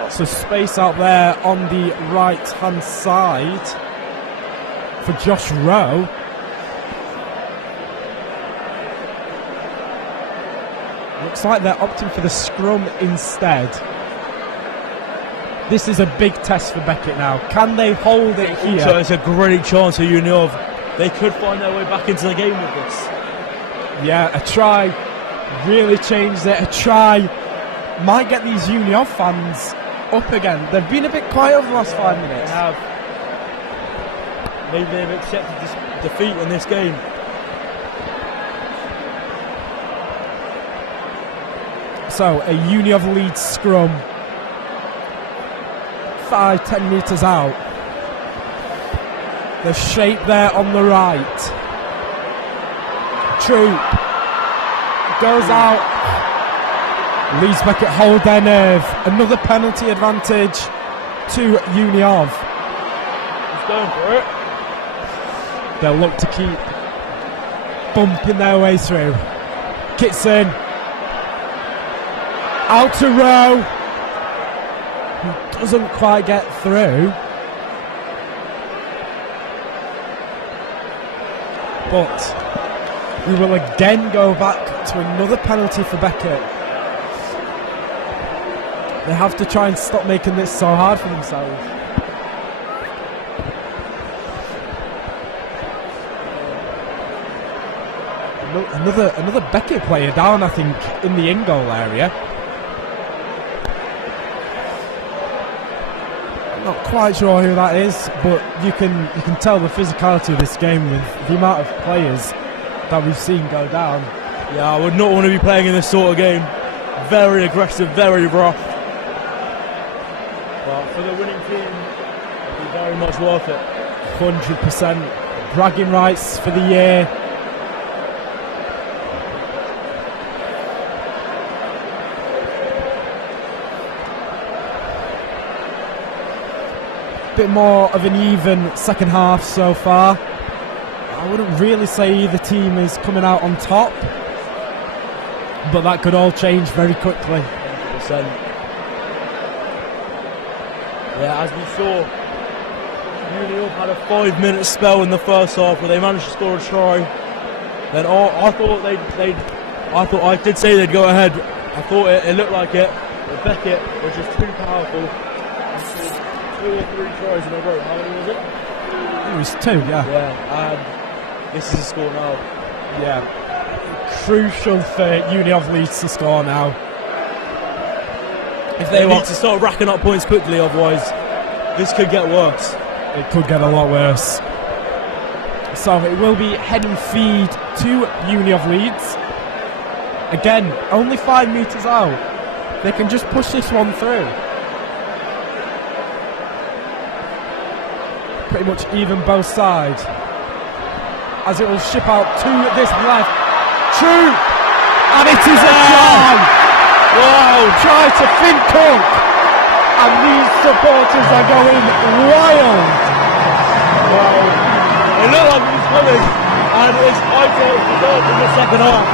Lots of space out there on the right hand side for Josh Rowe. Looks like they're opting for the scrum instead. This is a big test for Beckett now. Can they hold it here? So it's a great chance for Uniov. They could find their way back into the game with this. Yeah, a try really changed it. A try might get these Uniov fans up again. They've been a bit quiet over the last 5 minutes. They have. Maybe they've accepted this defeat in this game. So a Uniov Leeds scrum. 5-10 metres out. The shape there on the right. Troop goes out. Leeds Beckett hold their nerve. Another penalty advantage to Uniov. He's going for it. They'll look to keep bumping their way through. Kitson out to Rowe, who doesn't quite get through. But we will again go back to another penalty for Beckett. They have to try and stop making this so hard for themselves. Another Beckett player down, I think, in the in-goal area. Not quite sure who that is, but you can tell the physicality of this game with the amount of players that we've seen go down. Yeah, I would not want to be playing in this sort of game. Very aggressive, very rough. But for the winning team, it'll be very much worth it. 100% bragging rights for the year. Bit more of an even second half so far. I wouldn't really say either team is coming out on top, but that could all change very quickly. 100%. Yeah, as we saw, Union had a 5-minute spell in the first half where they managed to score a try. Then I did say they'd go ahead. I thought it looked like it, but Beckett was just too powerful. 2 or 3 tries in a row. How many was it? It was 2, yeah. Yeah, and this is a score now. Yeah. Crucial for Uni of Leeds to score now. If they need to start racking up points quickly, otherwise this could get worse. It could get a lot worse. So it will be head and feed to Uni of Leeds. Again, only 5 metres out. They can just push this one through. Pretty much even both sides. as it will ship out to this left. Troop! And it is a try! Wow! Try to Finn Cook! And these supporters are going wild! Wow. It looked like it was coming, and it's ideal result in the second half.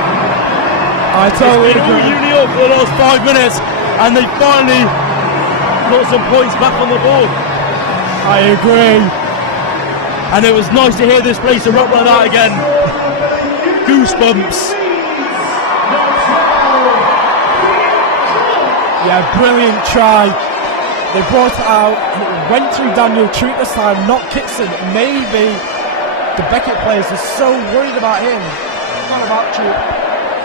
I totally It's been all agree. uni up for the last 5 minutes, and they finally got some points back on the board. I agree. And it was nice to hear this place erupt like that again. Goosebumps. Yeah, brilliant try. They brought it out, went through Daniel Troop this time, not Kitson. Maybe the Beckett players are so worried about him. Not about Troop.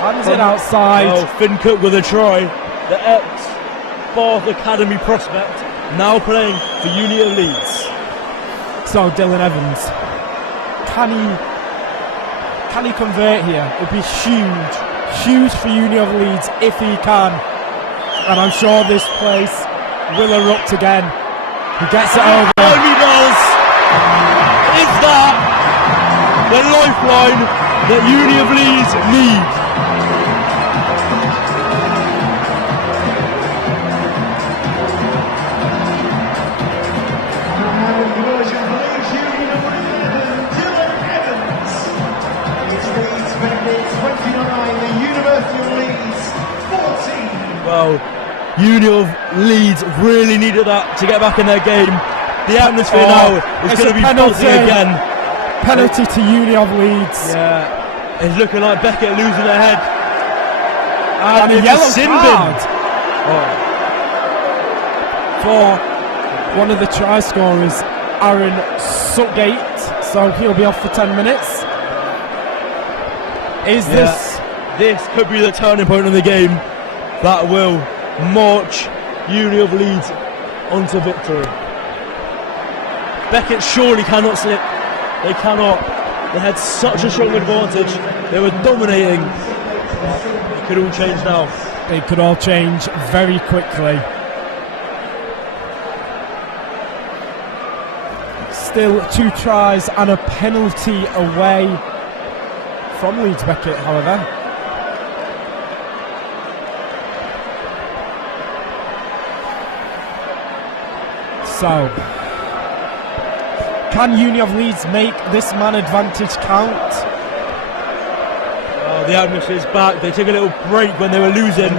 Hands it outside. Oh, Finn Cook with a try. The ex-Bath Academy prospect, now playing for Uni of Leeds. So Dylan Evans, can he convert here? It'd be huge for Uni of Leeds if he can. And I'm sure this place will erupt again. He gets it over. Oh, he does. Is that the lifeline that Uni of Leeds need? Well, Uni of Leeds really needed that to get back in their game. The atmosphere now is it's going a to be penalty. buzzing again. Penalty to Uni of Leeds. Yeah, it's looking like Beckett losing their head. And a it's yellow sin card bin. for one of the try scorers, Aaron Sutgate. So he'll be off for 10 minutes. This could be the turning point in the game that will march Uni of Leeds onto victory. Beckett surely cannot slip. They cannot. They had such a strong advantage. They were dominating. It could all change now. It could all change very quickly. Still 2 tries and a penalty away from Leeds Beckett, however. So, can Uni of Leeds make this man advantage count? The atmosphere is back. They took a little break when they were losing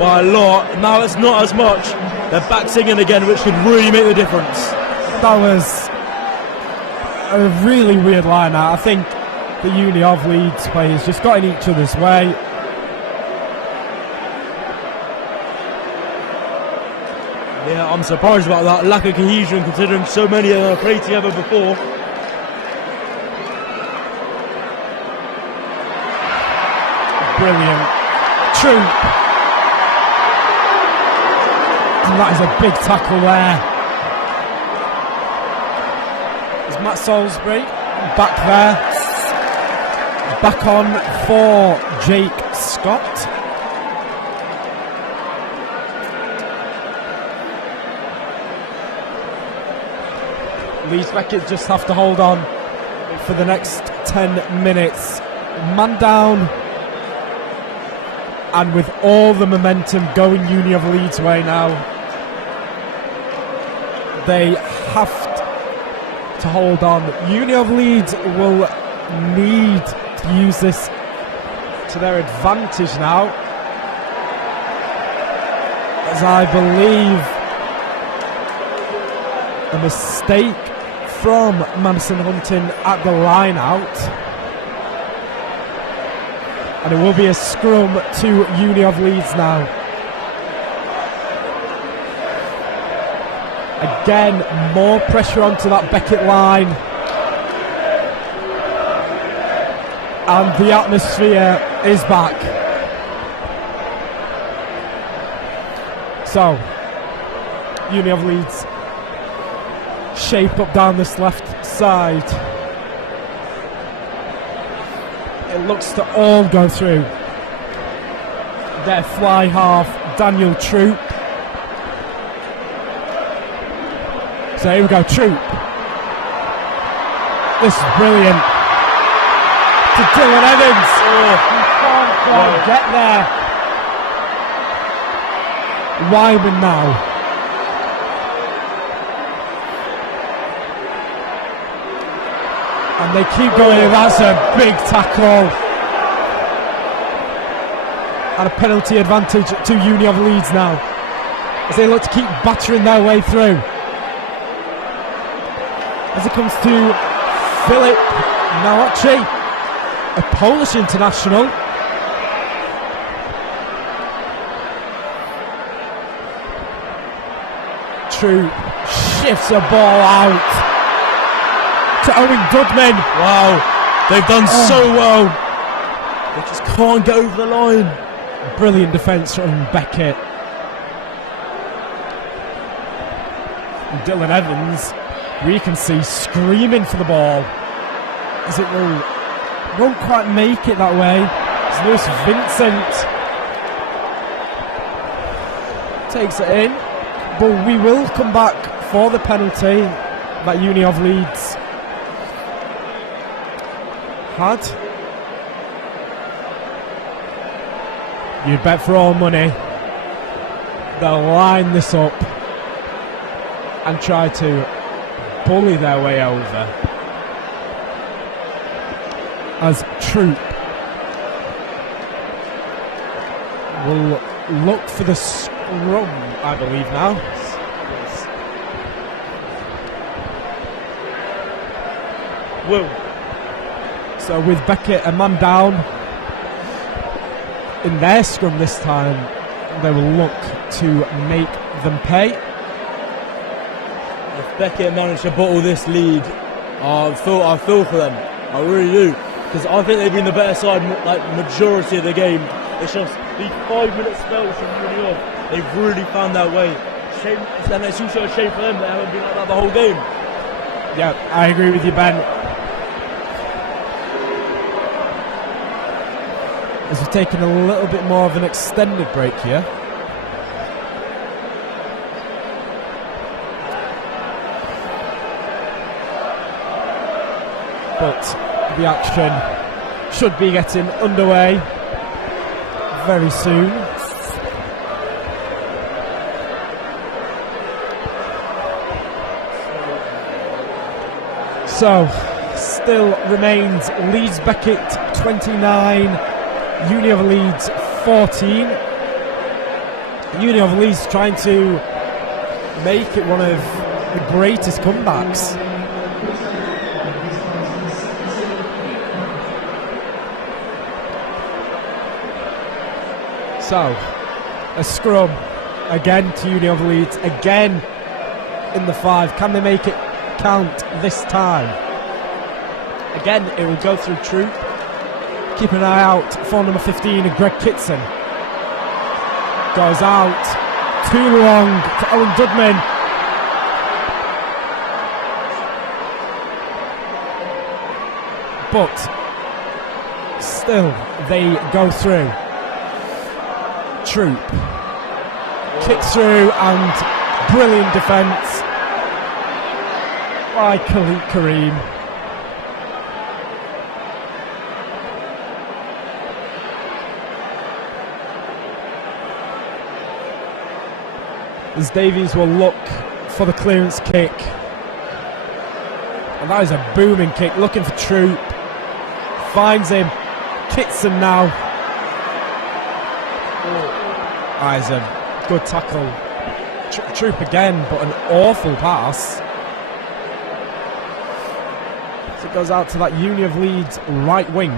by a lot. Now it's not as much. They're back singing again, which could really make the difference. That was a really weird line out. I think the Uni of Leeds players just got in each other's way. Yeah, I'm surprised about that lack of cohesion considering so many of them have played together before. Brilliant. Troop. And that is a big tackle there. Is Matt Salisbury back there. Back on for Jake Scott. Leeds Beckett just have to hold on for the next 10 minutes. Man down. And with all the momentum going Uni of Leeds' way now, they have to hold on. Uni of Leeds will need to use this to their advantage now, as I believe a mistake from Madison Hunting at the line out. And it will be a scrum to Uni of Leeds now. Again, more pressure onto that Beckett line. And the atmosphere is back. So, Uni of Leeds shape up down this left side. It looks to all go through. Their fly half, Daniel Troop. So here we go, Troop. This is brilliant. to Dylan Evans. He can't quite get there. Wyman now. And they keep going, and that's a big tackle. And a penalty advantage to Uni of Leeds now, as they look to keep battering their way through. As it comes to Filip Naochi, a Polish international. Troop shifts a ball out to Owen Dudman. Wow, they've done so well. They just can't get over the line. Brilliant defence from Beckett. And Dylan Evans, we can see screaming for the ball, as it won't quite make it that way. It's Lewis Vincent takes it in, but we will come back for the penalty that Uni of Leeds had. You'd bet for all money they'll line this up and try to bully their way over, as Troop will look for the scrum, I believe now. Will. So with Beckett a man down in their scrum this time, they will look to make them pay. If Beckett managed to bottle this lead, I feel for them. I really do, because I think they've been the better side like majority of the game. It's just these 5-minute spells from Uni off, they've really found their way. Shame, and it's also a shame for them they haven't been like that the whole game. Yeah, I agree with you, Ben. As we've taken a little bit more of an extended break here. But the action should be getting underway very soon. So, still remains Leeds Beckett 29, Uni of Leeds 14. Uni of Leeds trying to make it one of the greatest comebacks. So, a scrum again to Uni of Leeds, again in the 5. Can they make it count this time? Again, it will go through Troop. Keep an eye out for number 15, Greg Kitson. Goes out, too long to Owen Dudman. But still, they go through. Troop kicks through, and brilliant defence by Khalid Kareem. As Davies will look for the clearance kick, and that is a booming kick, looking for Troop, finds him, Kitson now. That is a good tackle. Troop again, but an awful pass. So it goes out to that Uni of Leeds right wing.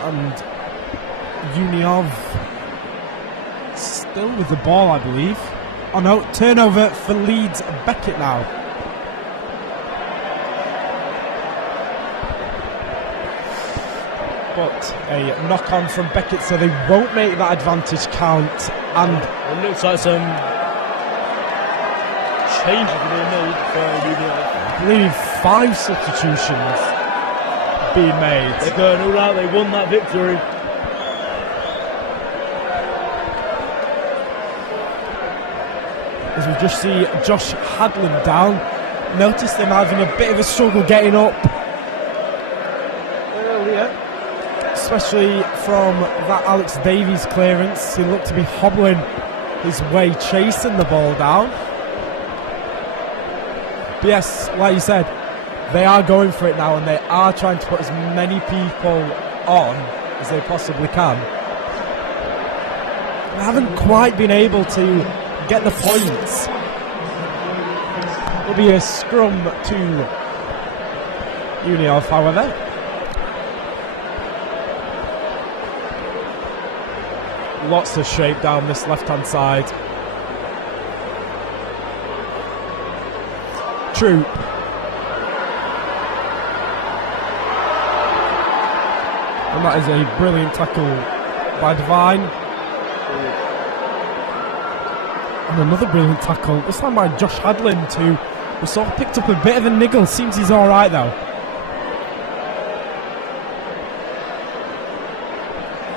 And Uni of still with the ball, I believe. Oh no, turnover for Leeds Beckett now. But a knock on from Beckett, so they won't make that advantage count. And it looks like some changes are being made for Uni of. I believe 5 substitutions being made. They're going all out, they won that victory. as we just see Josh Hadland down. Noticed him having a bit of a struggle getting up earlier, especially from that Alex Davies clearance. He looked to be hobbling his way, chasing the ball down. But yes, like you said, they are going for it now, and they are trying to put as many people on as they possibly can. They haven't quite been able to get the points. It'll be a scrum to Uni of, however. Lots of shape down this left-hand side. Troop. And that is a brilliant tackle by Devine. And another brilliant tackle, this time by Josh Hadland, who was sort of picked up a bit of a niggle. Seems he's alright though.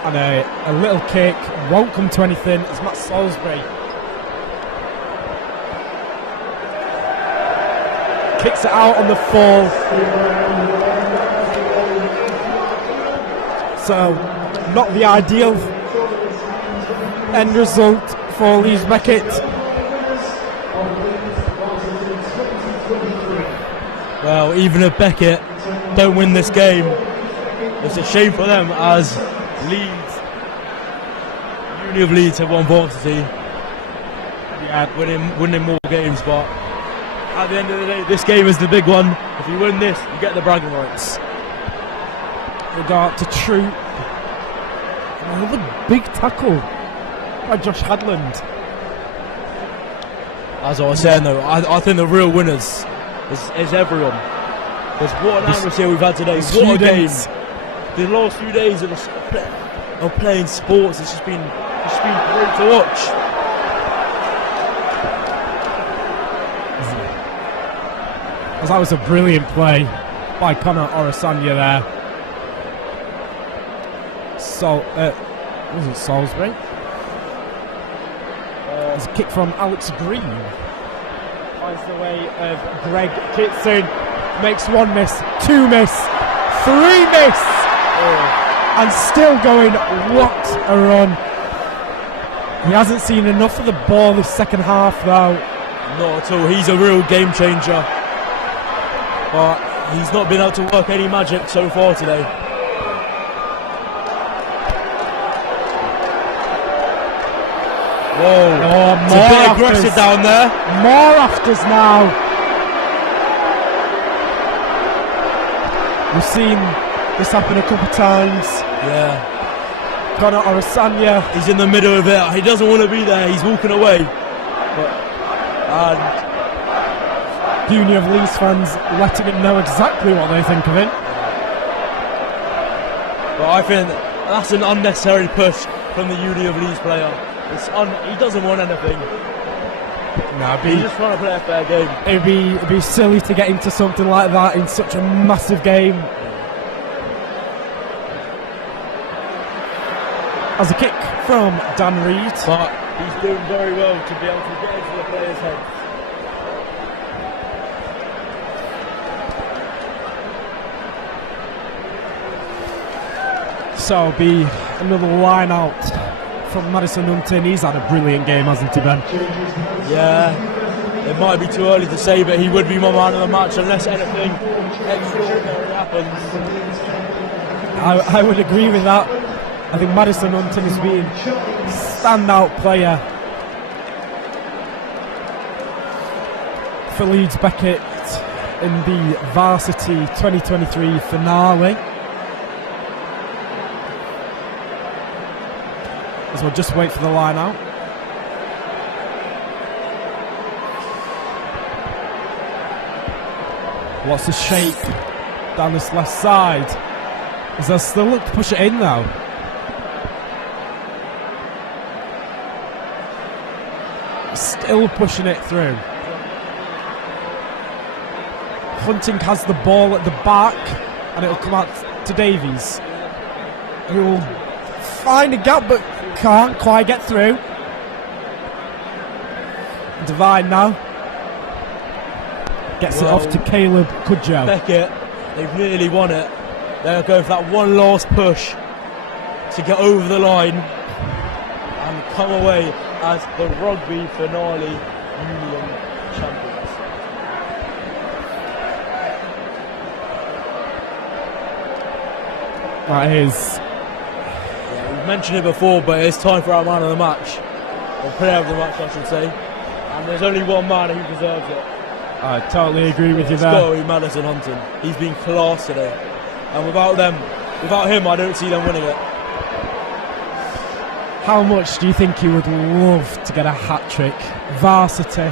And a little kick, won't come to anything. It's Matt Salisbury. Kicks it out on the fall. So, not the ideal end result for Leeds Beckett. Well, even if Beckett don't win this game, it's a shame for them, as Leeds, Uni of Leeds have won Varsity. Yeah, winning more games, but at the end of the day, this game is the big one. If you win this, you get the bragging rights. We go out to Troop. Another big tackle by Josh Hadland. As I was saying though, I think the real winners is everyone. Because what an atmosphere we've had today. What a game. The last few days of playing sports, it's just been great to watch. That was a brilliant play by Connor Orasanya there. So, was it Salisbury? There's a kick from Alex Green. Finds the way of Greg Kitson. Makes one miss, two miss, three miss! And still going, what a run. He hasn't seen enough of the ball this second half though. Not at all, he's a real game changer. But he's not been able to work any magic so far today. Whoa, it's a bit aggressive down there. More afters now. We've seen this happen a couple of times. Yeah. Connor Orasanya. He's in the middle of it. He doesn't want to be there. He's walking away. Uni of Leeds fans letting him know exactly what they think of him. But I think that's an unnecessary push from the Uni of Leeds player. He doesn't want anything. No, he's just trying to play a fair game. It'd be silly to get into something like that in such a massive game. As a kick from Dan Reed. But he's doing very well to be able to get into the players' heads. So it'll be another line out from Madison Hunting. He's had a brilliant game, hasn't he, Ben? Yeah, it might be too early to say, but he would be my man of the match unless anything extraordinary happens. I would agree with that. I think Madison Hunting has been a standout player for Leeds Beckett in the Varsity 2023 finale. As we'll just wait for the line out. Lots of shape down this left side. As they'll still look to push it in though. Still pushing it through. Hunting has the ball at the back and it'll come out to Davies, who will find a gap but can't quite get through. Divine now. Gets it off to Caleb Cudjoe. Beckett, they've nearly won it. They're going for that one last push to get over the line and come away as the rugby finale union champions. That is. Yeah, we've mentioned it before, but it's time for our man of the match. Or player of the match, I should say. And there's only one man who deserves it. I totally agree with you It's there. got to be Madison Hunton. He's been class today. And without him, I don't see them winning it. How much do you think he would love to get a hat-trick? Varsity.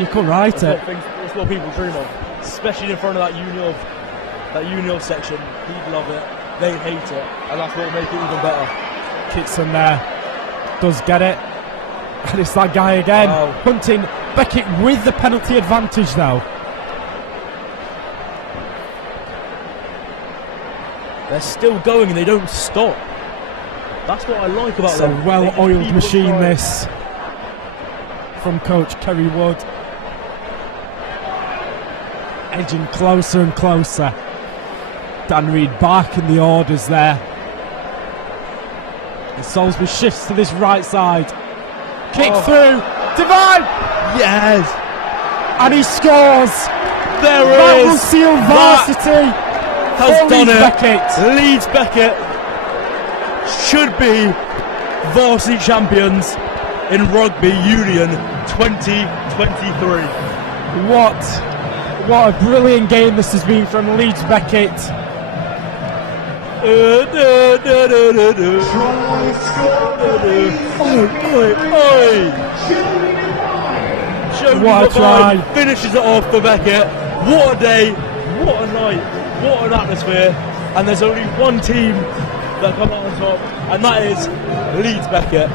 You could write it. That's what people dream of. Especially in front of that union section. He'd love it. They'd hate it. And that's what will make it even better. Kitson there does get it. And it's that guy again. Wow. Hunting Beckett with the penalty advantage though. They're still going and they don't stop. That's what I like about It's them. a well-oiled They keep machine on going. this. From coach Kerry Wood. Edging closer and closer. Dan Reid back in the orders there. And Salisbury shifts to this right side. Kick through. Divine! Yes! And he scores! There That it will is! seal Varsity! Has for done Leeds it. Beckett. Leeds Beckett should be Varsity champions in Rugby Union 2023. What a brilliant game this has been from Leeds Beckett. What a try. Finishes it off for Beckett. What a day, what a night, what an atmosphere. And there's only one team that come out on top, and that is Leeds Beckett.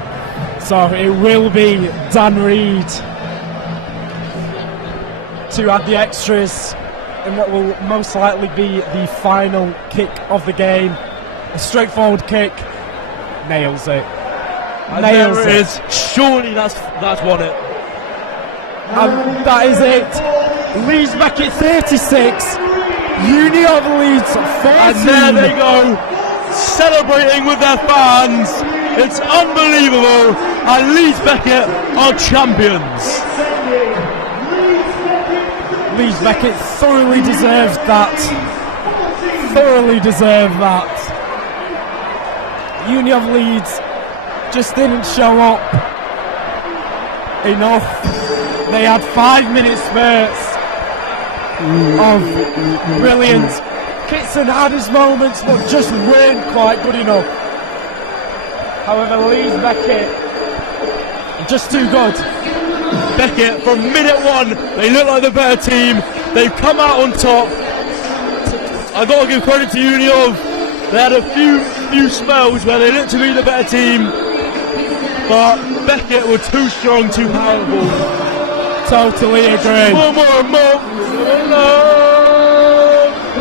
So it will be Dan Reid to add the extras in what will most likely be the final kick of the game. A straightforward kick. Nails it. And Nails there it. it is. Surely that's won it. And that is it. Leeds Beckett 36. Uni of Leeds 14. And there they go, celebrating with their fans. It's unbelievable. And Leeds Beckett are champions. Leeds Beckett thoroughly deserved that. Thoroughly deserved that. Uni of Leeds just didn't show up enough. They had 5 minute spurts of brilliance. Kitson had his moments but just weren't quite good enough. However, Leeds Beckett just too good. Beckett, from minute one, they look like the better team. They've come out on top. I've got to give credit to Uni of. They had a few spells where they looked to be the better team, but Beckett were too strong, too powerful. Totally agree. More,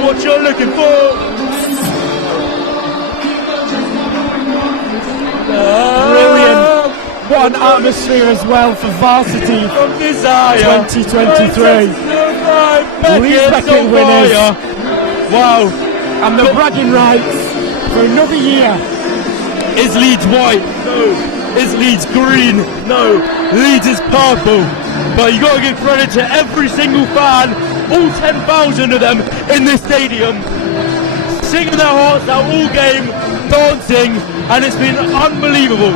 what you're looking for. Brilliant. What an atmosphere as well for Varsity From desire 2023. Leeds Beckett winners. Wow. And the bragging rights for another year. Is Leeds white? No. Is Leeds green? No. Leeds is purple. But you got to give credit to every single fan, all 10,000 of them in this stadium, singing their hearts out all game, dancing, and it's been unbelievable.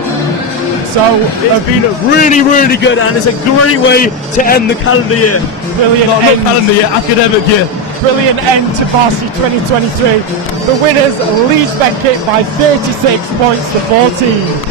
So it's been really, really good, and it's a great way to end the calendar year. Brilliant Not end. calendar year, academic year. Brilliant end to Varsity 2023. The winners, Leeds Beckett by 36 points to 14.